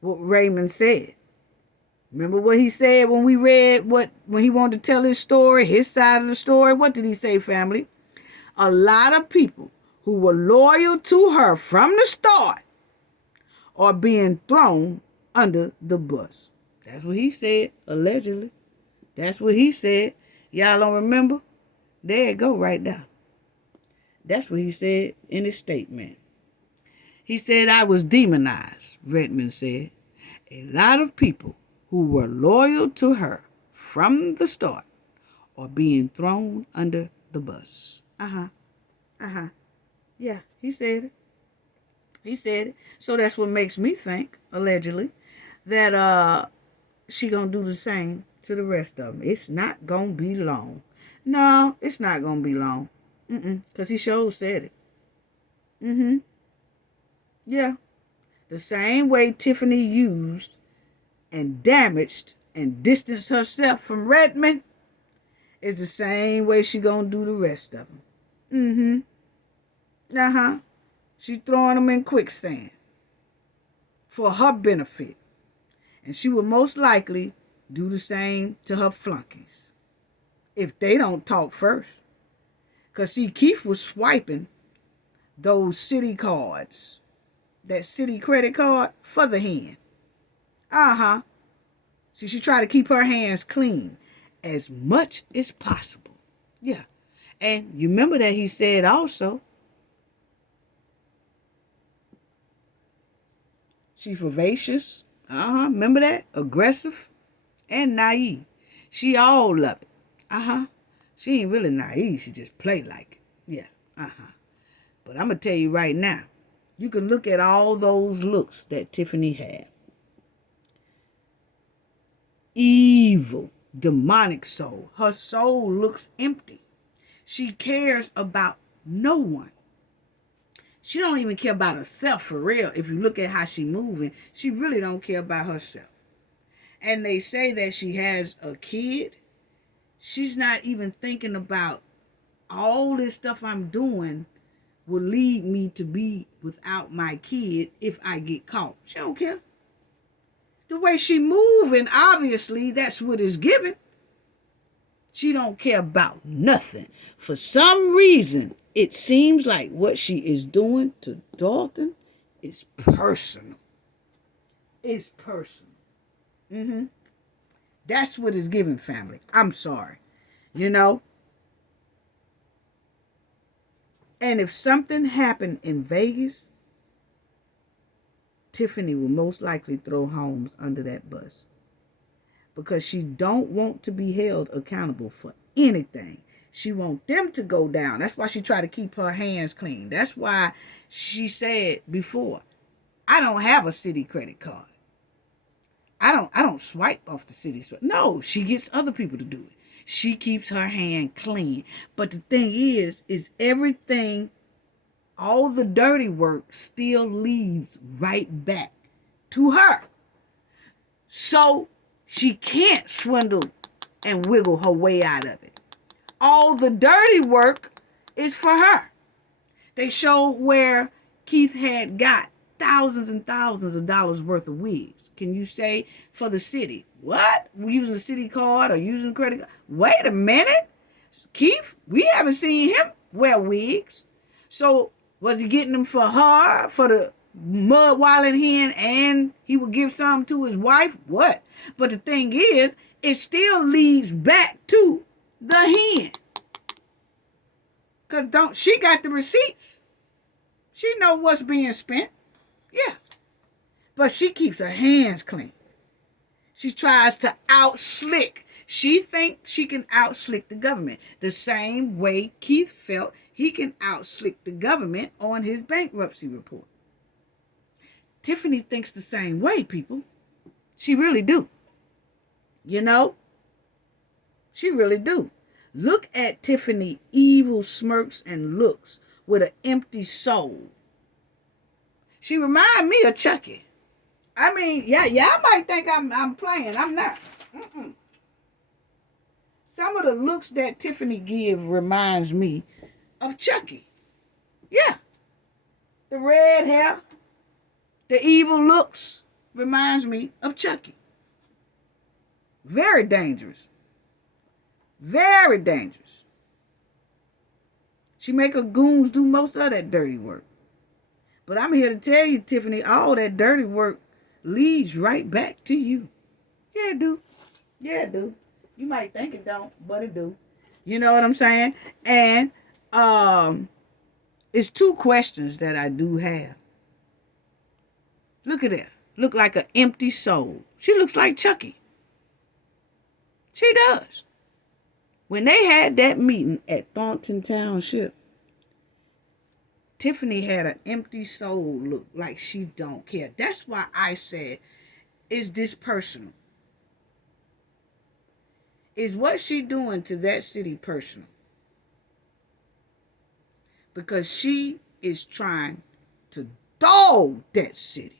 what Raymond said. Remember what he said when we read when he wanted to tell his story, his side of the story? What did he say, family? A lot of people who were loyal to her from the start are being thrown under the bus. That's what he said, allegedly. That's what he said. Y'all don't remember? There it go right now. That's what he said in his statement. He said, I was demonized, Redmond said. A lot of people who were loyal to her from the start are being thrown under the bus. Yeah, he said it. He said it. So that's what makes me think, allegedly, that she gonna do the same to the rest of them. It's not gonna be long. No, it's not gonna be long. Because he sure said it. Yeah. The same way Tiffany used and damaged and distanced herself from Redmond is the same way she gonna do the rest of them. She throwing them in quicksand for her benefit. And she will most likely do the same to her flunkies if they don't talk first. Because, see, Keith was swiping those city cards, that city credit card, for the hand. See, she tried to keep her hands clean as much as possible. Yeah. And you remember that he said also, she's vivacious. Remember that? Aggressive and naive. She all love it. She ain't really naive. She just play like it. Yeah. But I'm going to tell you right now, you can look at all those looks that Tiffany had. Evil, demonic soul. Her soul looks empty. She cares about no one. She don't even care about herself for real. If you look at how she moving, she really don't care about herself. And they say that she has a kid. She's not even thinking about all this stuff I'm doing will lead me to be without my kid if I get caught. She don't care. The way she moving, obviously, that's what is given. She don't care about nothing. For some reason, it seems like what she is doing to Dolton is personal. It's personal. That's what is given, family. I'm sorry. You know? And if something happened in Vegas, Tiffany will most likely throw Holmes under that bus. Because she don't want to be held accountable for anything. She want them to go down. That's why she try to keep her hands clean. That's why she said before, I don't have a city credit card. I don't swipe off the city swipe. No, she gets other people to do it. She keeps her hand clean. But the thing is everything, all the dirty work still leads right back to her. So she can't swindle and wiggle her way out of it. All the dirty work is for her. They show where Keith had got thousands and thousands of dollars worth of wigs. Can you say for the city? What? We're using a city card or using a credit card? Wait a minute. Keith, we haven't seen him wear wigs. So was he getting them for her, for the mud wilding hen, and he would give some to his wife? What? But the thing is, it still leads back to the hen. Because she got the receipts. She know what's being spent. Yeah. But she keeps her hands clean. She tries to out-slick. She thinks she can out-slick the government. The same way Keith felt he can out-slick the government on his bankruptcy report. Tiffany thinks the same way, people. She really do. You know? She really do. Look at Tiffany evil smirks and looks with an empty soul. She reminds me of Chucky. I mean, yeah, y'all might think I'm playing. I'm not. Some of the looks that Tiffany give reminds me of Chucky. Yeah. The red hair, the evil looks reminds me of Chucky. Very dangerous. Very dangerous. She make her goons do most of that dirty work. But I'm here to tell you, Tiffany, all that dirty work leads right back to you. Yeah, it do. Yeah, it do. You might think it don't, but it do. You know what I'm saying? And It's two questions that I do have. Look at that. Look like an empty soul. She looks like Chucky. She does. When they had that meeting at Thornton Township, Tiffany had an empty soul look like she don't care. That's why I said, is this personal? Is what she doing to that city personal? Because she is trying to dog that city.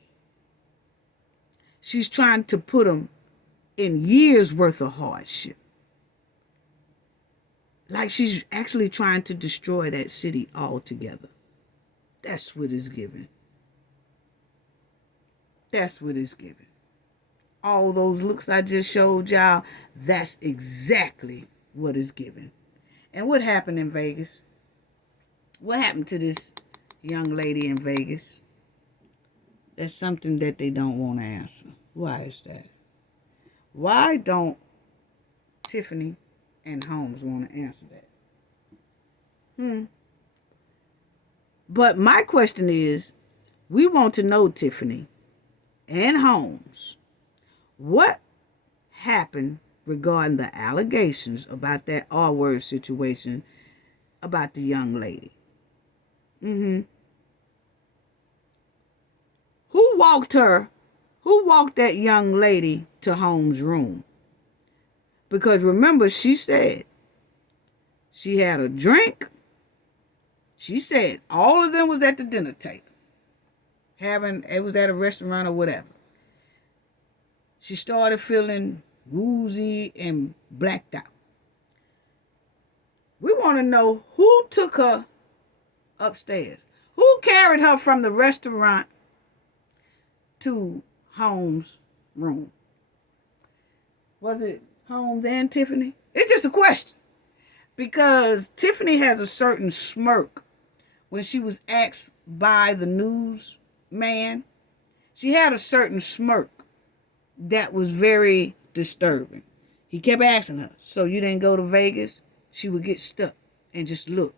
She's trying to put them in years worth of hardship. Like she's actually trying to destroy that city altogether. That's what it's giving. That's what it's giving. All those looks I just showed y'all, that's exactly what it's giving. And what happened in Vegas? What happened to this young lady in Vegas? That's something that they don't want to answer. Why is that? Why don't Tiffany and Holmes want to answer that? But my question is, we want to know, Tiffany and Holmes, what happened regarding the allegations about that R-word situation about the young lady? Who walked that young lady to Holmes' room? Because remember, she said she had a drink. She said all of them was at the dinner table. It was at a restaurant or whatever. She started feeling woozy and blacked out. We want to know who took her upstairs. Who carried her from the restaurant to Holmes' room? Was it Holmes and Tiffany? It's just a question. Because Tiffany has a certain smirk when she was asked by the newsman. She had a certain smirk that was very disturbing. He kept asking her, so you didn't go to Vegas? She would get stuck and just look.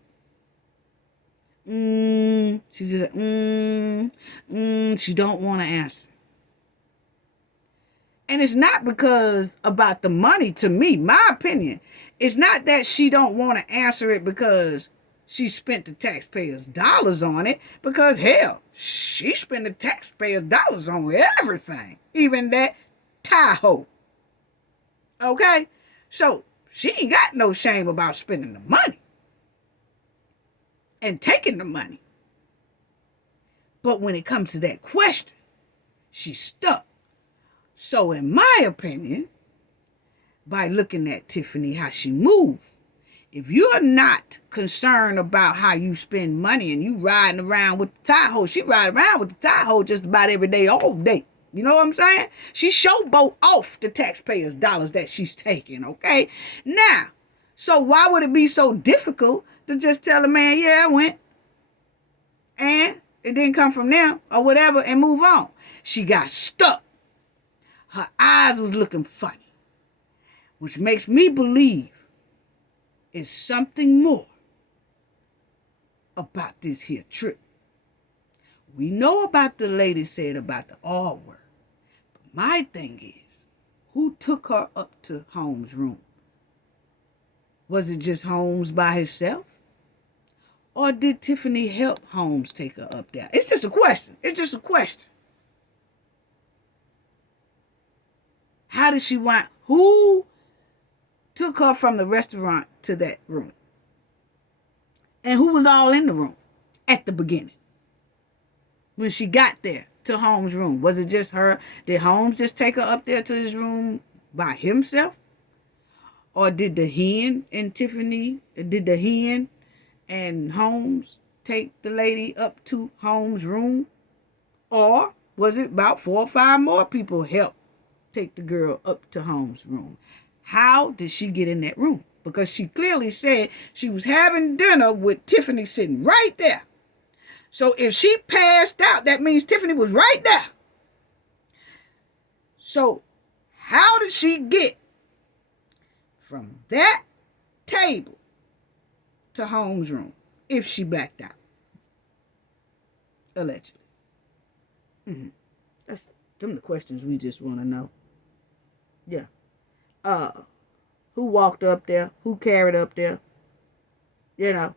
She just she don't want to answer. And it's not because about the money, to me, my opinion. It's not that she don't want to answer it because she spent the taxpayers' dollars on it. Because, hell, she spent the taxpayers' dollars on everything. Even that Tahoe. Okay? So, she ain't got no shame about spending the money. And taking the money. But when it comes to that question, she's stuck. So in my opinion, by looking at Tiffany, how she moved, if you're not concerned about how you spend money and you riding around with the Tahoe, she ride around with the Tahoe just about every day, all day. You know what I'm saying? She showboat off the taxpayers' dollars that she's taking, okay? Now, so why would it be so difficult to just tell a man, yeah, I went, and it didn't come from them, or whatever, and move on? She got stuck. Her eyes was looking funny, which makes me believe it's something more about this here trip. We know about the lady said about the R word. But my thing is, who took her up to Holmes' room? Was it just Holmes by himself? Or did Tiffany help Holmes take her up there? It's just a question. It's just a question. How did she want? Who took her from the restaurant to that room? And who was all in the room at the beginning? When she got there to Holmes' room, was it just her? Did Holmes just take her up there to his room by himself? Or did the hen and Holmes take the lady up to Holmes' room? Or was it about 4 or 5 more people helped take the girl up to Holmes' room? How did she get in that room? Because she clearly said she was having dinner with Tiffany sitting right there. So if she passed out, that means Tiffany was right there. So how did she get from that table to Holmes' room if she blacked out? Allegedly. That's some of the questions we just want to know. Yeah. Who walked up there? Who carried up there? You know.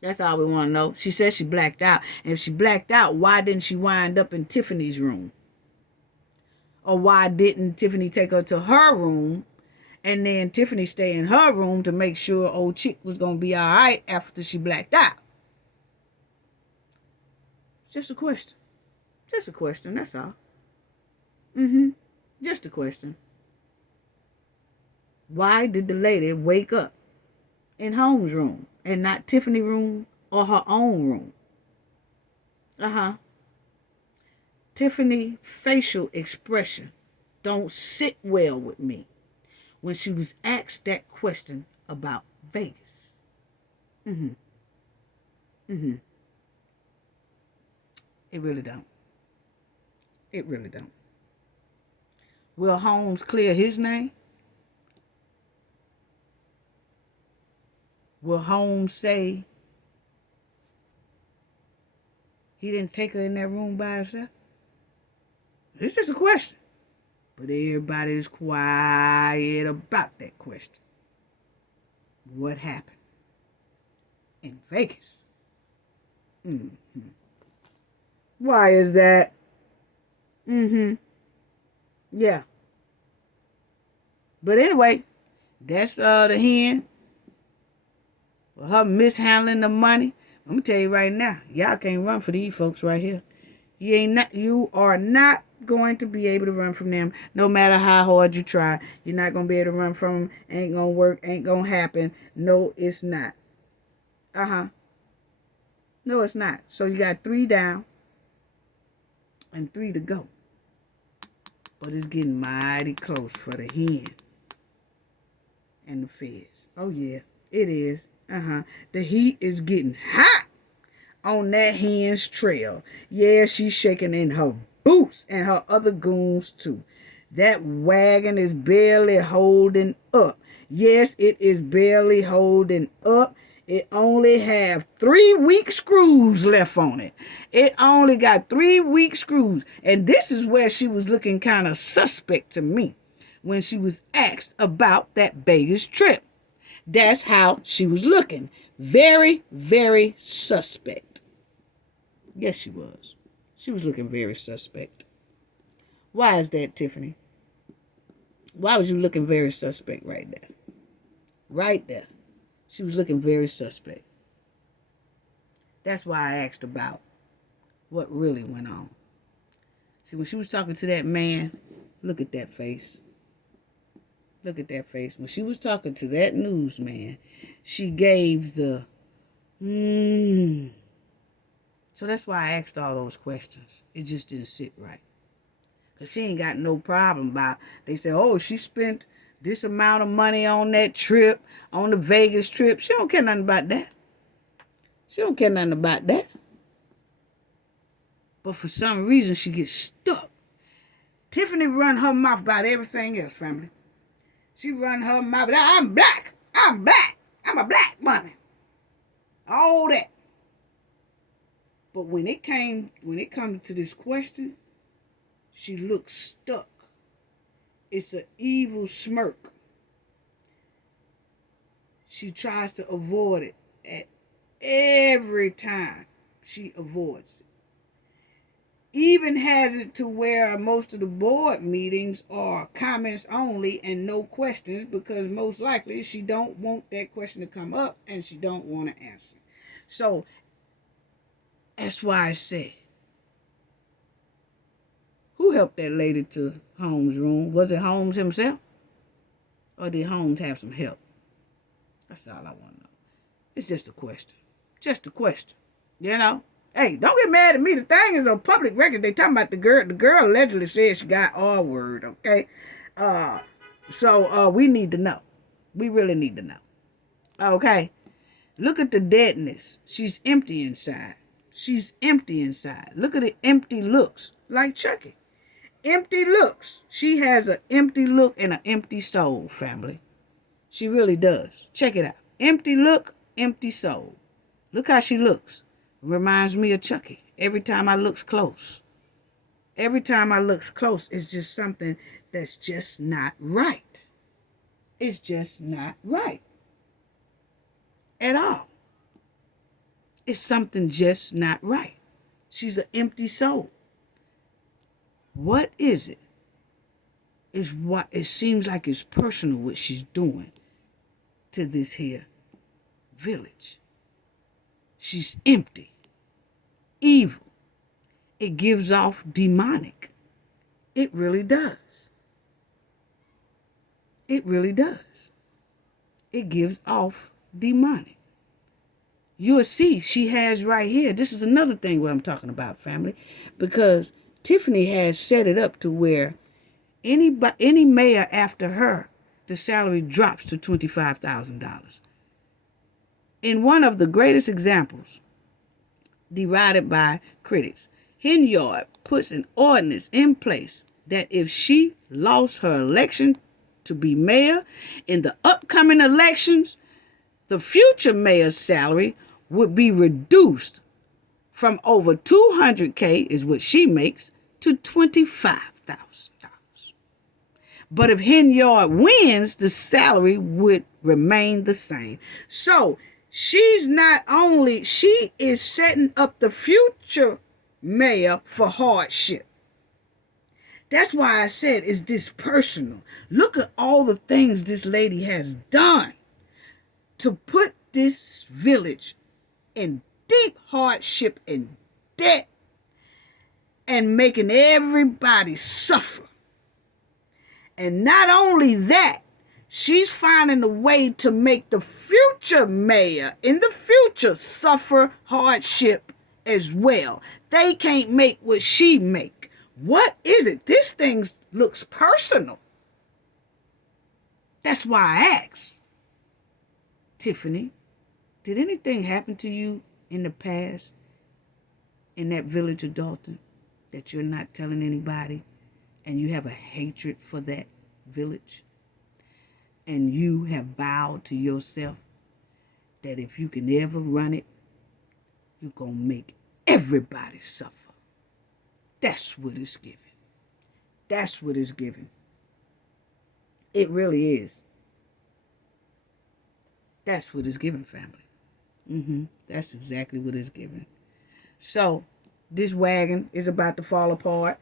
That's all we want to know. She says she blacked out. And if she blacked out, why didn't she wind up in Tiffany's room? Or why didn't Tiffany take her to her room and then Tiffany stay in her room to make sure old chick was going to be all right after she blacked out? Just a question. Just a question, that's all. Just a question. Why did the lady wake up in Holmes' room and not Tiffany's room or her own room? Tiffany's facial expression don't sit well with me when she was asked that question about Vegas. It really don't. It really don't. Will Holmes clear his name? Will Holmes say he didn't take her in that room by herself? It's just a question. But everybody is quiet about that question. What happened in Vegas? Why is that? Yeah. But anyway, that's the hen. For her mishandling the money. I'm gonna tell you right now, y'all can't run for these folks right here. You are not going to be able to run from them, no matter how hard you try. You're not gonna be able to run from them. Ain't gonna work. Ain't gonna happen. No, it's not. No, it's not. So you got 3 down and 3 to go. But it's getting mighty close for the hen and the feds. Oh yeah, it is. The heat is getting hot on that hen's trail. Yeah, she's shaking in her boots and her other goons too. That wagon is barely holding up. Yes, it is barely holding up. It only have 3 weak screws left on it. It only got 3 weak screws. And this is where she was looking kind of suspect to me when she was asked about that Vegas trip. That's how she was looking. Very, very suspect. Yes, she was. She was looking very suspect. Why is that, Tiffany? Why was you looking very suspect right there? Right there. She was looking very suspect. That's why I asked about what really went on. See, when she was talking to that man, look at that face. Look at that face. When she was talking to that newsman, she gave the So that's why I asked all those questions. It just didn't sit right. Because she ain't got no problem about, they say, oh, she spent this amount of money on that trip, on the Vegas trip. She don't care nothing about that. She don't care nothing about that. But for some reason, she gets stuck. Tiffany run her mouth about everything else, family. She run her mouth about, I'm black. I'm black. I'm a black woman. All that. But when it comes to this question, she looks stuck. It's an evil smirk. She tries to avoid it at every time. She avoids it. Even has it to where most of the board meetings are comments only and no questions, because most likely she don't want that question to come up and she don't want to answer. So that's why I said, who helped that lady to Holmes' room? Was it Holmes himself? Or did Holmes have some help? That's all I want to know. It's just a question. Just a question. You know? Hey, don't get mad at me. The thing is on public record. They talking about the girl. The girl allegedly said she got R word, okay? So we need to know. We really need to know. Okay? Look at the deadness. She's empty inside. She's empty inside. Look at the empty looks. Like Chucky. Empty looks. She has an empty look and an empty soul, family. She really does. Check it out. Empty look, empty soul. Look how she looks. Reminds me of Chucky. Every time I looks close. Every time I looks close, it's just something that's just not right. It's just not right. At all. It's something just not right. She's an empty soul. What is it? Is what it seems like it's personal what she's doing to this here village. She's empty, evil. It gives off demonic. It really does. It really does. It gives off demonic. You'll see she has right here. This is another thing what I'm talking about, family, because Tiffany has set it up to where any mayor after her, the salary drops to $25,000. In one of the greatest examples, derided by critics, Henyard puts an ordinance in place that if she lost her election to be mayor in the upcoming elections, the future mayor's salary would be reduced from over $200K, is what she makes, to $25,000. But if Henyard wins, the salary would remain the same. So she is setting up the future mayor for hardship. That's why I said, is this personal? Look at all the things this lady has done to put this village in deep hardship and debt and making everybody suffer. And not only that, she's finding a way to make the future mayor in the future suffer hardship as well. They can't make what she make. What is it? This thing looks personal. That's why I asked, Tiffany, did anything happen to you in the past in that village of Dolton that you're not telling anybody, and you have a hatred for that village, and you have vowed to yourself that if you can ever run it, you're going to make everybody suffer? That's what it's giving. That's what it's giving. It really is. That's what it's giving, family. That's exactly what it's giving. So, this wagon is about to fall apart.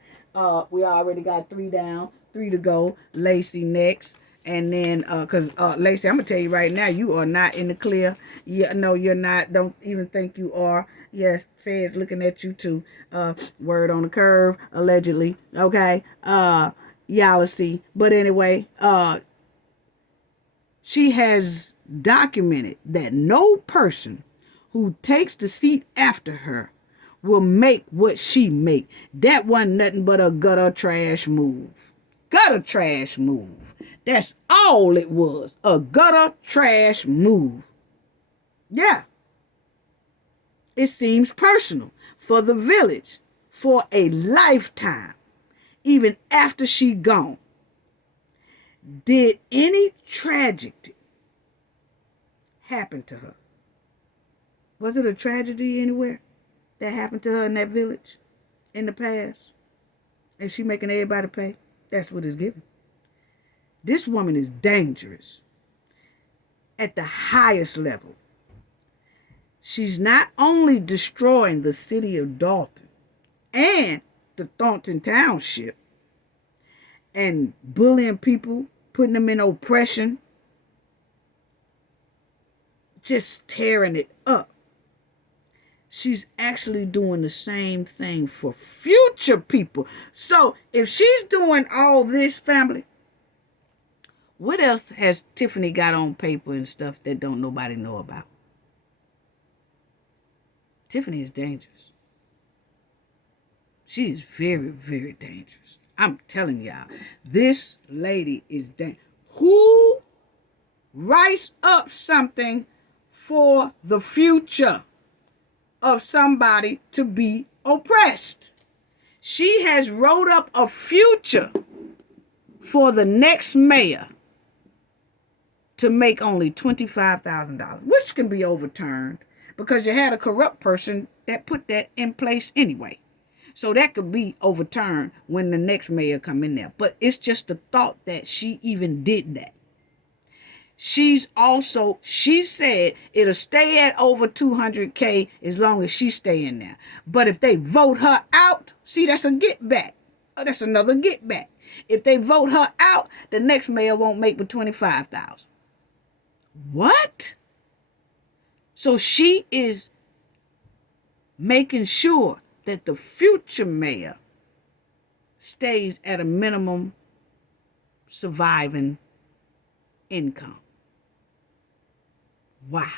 We already got 3 down, 3 to go. Lacey next. And then, because Lacey, I'm going to tell you right now, you are not in the clear. No, you're not. Don't even think you are. Yes, Fed's looking at you too. Word on the curve, allegedly. Okay. Y'all see. But anyway, she has documented that no person who takes the seat after her will make what she make. That wasn't nothing but a gutter trash move. Gutter trash move. That's all it was. A gutter trash move. Yeah. It seems personal for the village for a lifetime, even after she gone. Did any tragedy happen to her? Was it a tragedy anywhere that happened to her in that village in the past? And she making everybody pay? That's what it's giving. This woman is dangerous at the highest level. She's not only destroying the city of Dolton and the Thornton Township and bullying people, putting them in oppression, just tearing it up. She's actually doing the same thing for future people. So if she's doing all this, family, what else has Tiffany got on paper and stuff that don't nobody know about? Tiffany is dangerous. She is very, very dangerous. I'm telling y'all, this lady is dangerous. Who writes up something for the future of somebody to be oppressed? She has wrote up a future for the next mayor to make only $25,000, which can be overturned. because you had a corrupt person that put that in place anyway. So that could be overturned when the next mayor come in there. But it's just the thought that she even did that. She said it'll stay at over 200K as long as she stay in there. But if they vote her out, see, that's a get back. Oh, that's another get back. If they vote her out, the next mayor won't make but 25,000. What? So she is making sure that the future mayor stays at a minimum surviving income. Wow.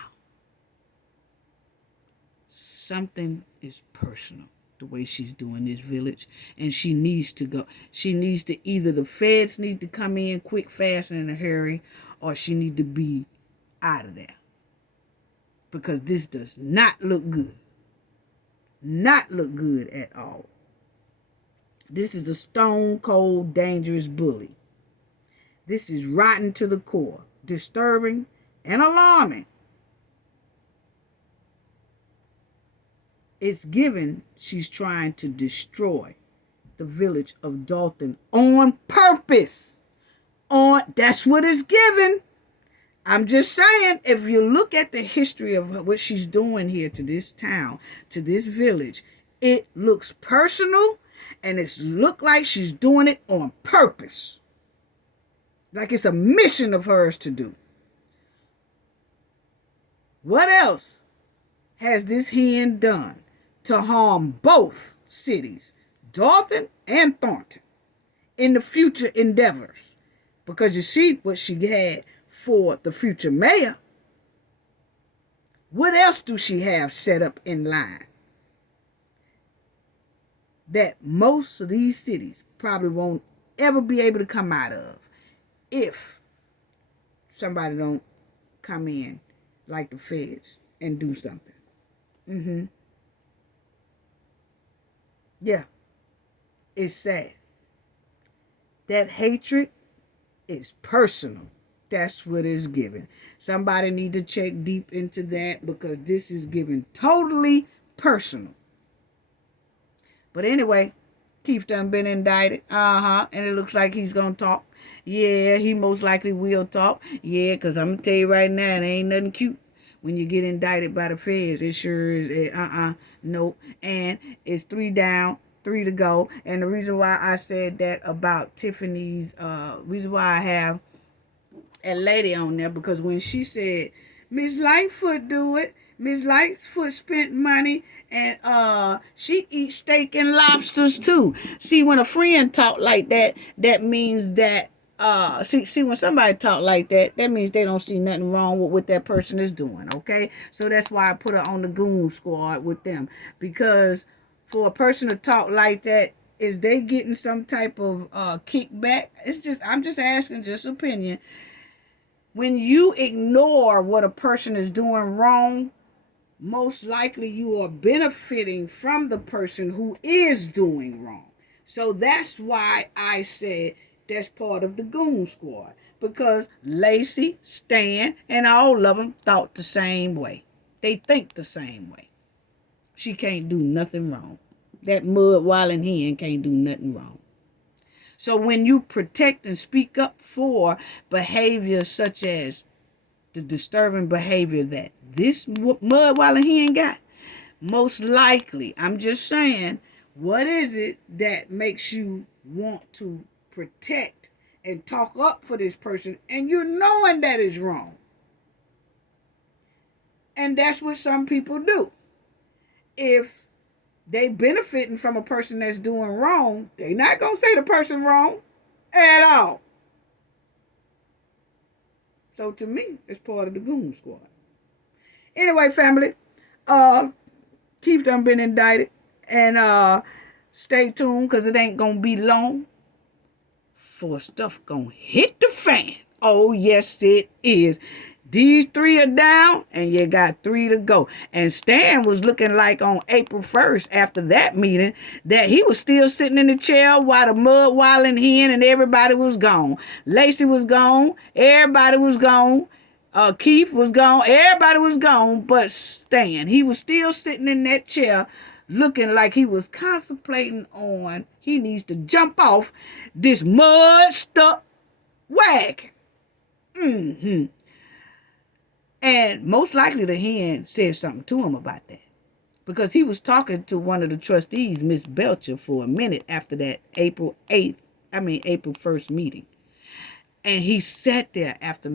Something is personal the way she's doing this village, and she needs to go. She needs to, either the feds need to come in quick, fast, and in a hurry, or she need to be out of there, because this does not look good. Not look good at all. This is a stone cold dangerous bully. This is rotten to the core, disturbing and alarming. It's given she's trying to destroy the village of Dolton on purpose. That's what it's given. I'm just saying, if you look at the history of what she's doing here to this town, to this village, it looks personal, and it looks like she's doing it on purpose. Like it's a mission of hers to do. What else has this hen done to harm both cities, Dolton and Thornton, in the future endeavors? Because you see what she had for the future mayor. What else do she have set up in line that most of these cities probably won't ever be able to come out of if somebody don't come in like the feds and do something? Yeah, it's sad. That hatred is personal. That's what it's given. Somebody need to check deep into that, because this is given totally personal. But anyway, Keith done been indicted. And it looks like he's going to talk. Yeah, he most likely will talk. Yeah, because I'm going to tell you right now, it ain't nothing cute when you get indicted by the feds. It sure is. Nope. And it's 3 down, 3 to go. And the reason why I said that about Tiffany's, reason why I have a lady on there, because when she said, Miss Lightfoot do it, Miss Lightfoot spent money, and she eats steak and lobsters too. See, when a friend talk like that, that means that see when somebody talk like that, that means they don't see nothing wrong with what that person is doing. Okay, so that's why I put her on the goon squad with them, because for a person to talk like that, is they getting some type of kickback? I'm just asking, just opinion. When you ignore what a person is doing wrong, most likely you are benefiting from the person who is doing wrong. So that's why I said that's part of the goon squad, because Lacey, Stan, and all of them thought the same way. They think the same way. She can't do nothing wrong. That mud wilding hen can't do nothing wrong. So when you protect and speak up for behavior such as the disturbing behavior that this mud wilding hen got, most likely, I'm just saying, what is it that makes you want to protect and talk up for this person, and you're knowing that is wrong? And that's what some people do. If they benefiting from a person that's doing wrong, they not going to say the person wrong at all. So to me, it's part of the goon squad. Anyway, family, Keith done been indicted, and stay tuned, because it ain't going to be long for stuff going to hit the fan. Oh, yes, it is. These 3 are down, and you got 3 to go. And Stan was looking like on April 1st, after that meeting, that he was still sitting in the chair while the mud wilding hen and everybody was gone. Lacey was gone. Everybody was gone. Keith was gone. Everybody was gone but Stan. He was still sitting in that chair looking like he was contemplating on he needs to jump off this mud-stuck wagon. And most likely the hen said something to him about that, because he was talking to one of the trustees, Miss Belcher, for a minute after that April 1st meeting. And he sat there after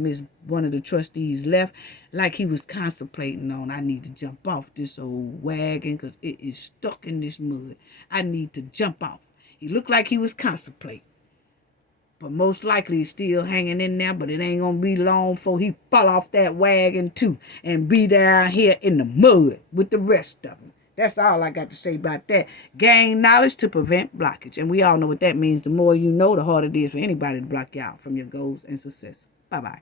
one of the trustees left, like he was contemplating on, I need to jump off this old wagon because it is stuck in this mud. I need to jump off. He looked like he was contemplating. But most likely he's still hanging in there, but it ain't going to be long before he fall off that wagon too and be down here in the mud with the rest of them. That's all I got to say about that. Gain knowledge to prevent blockage. And we all know what that means. The more you know, the harder it is for anybody to block you out from your goals and success. Bye-bye.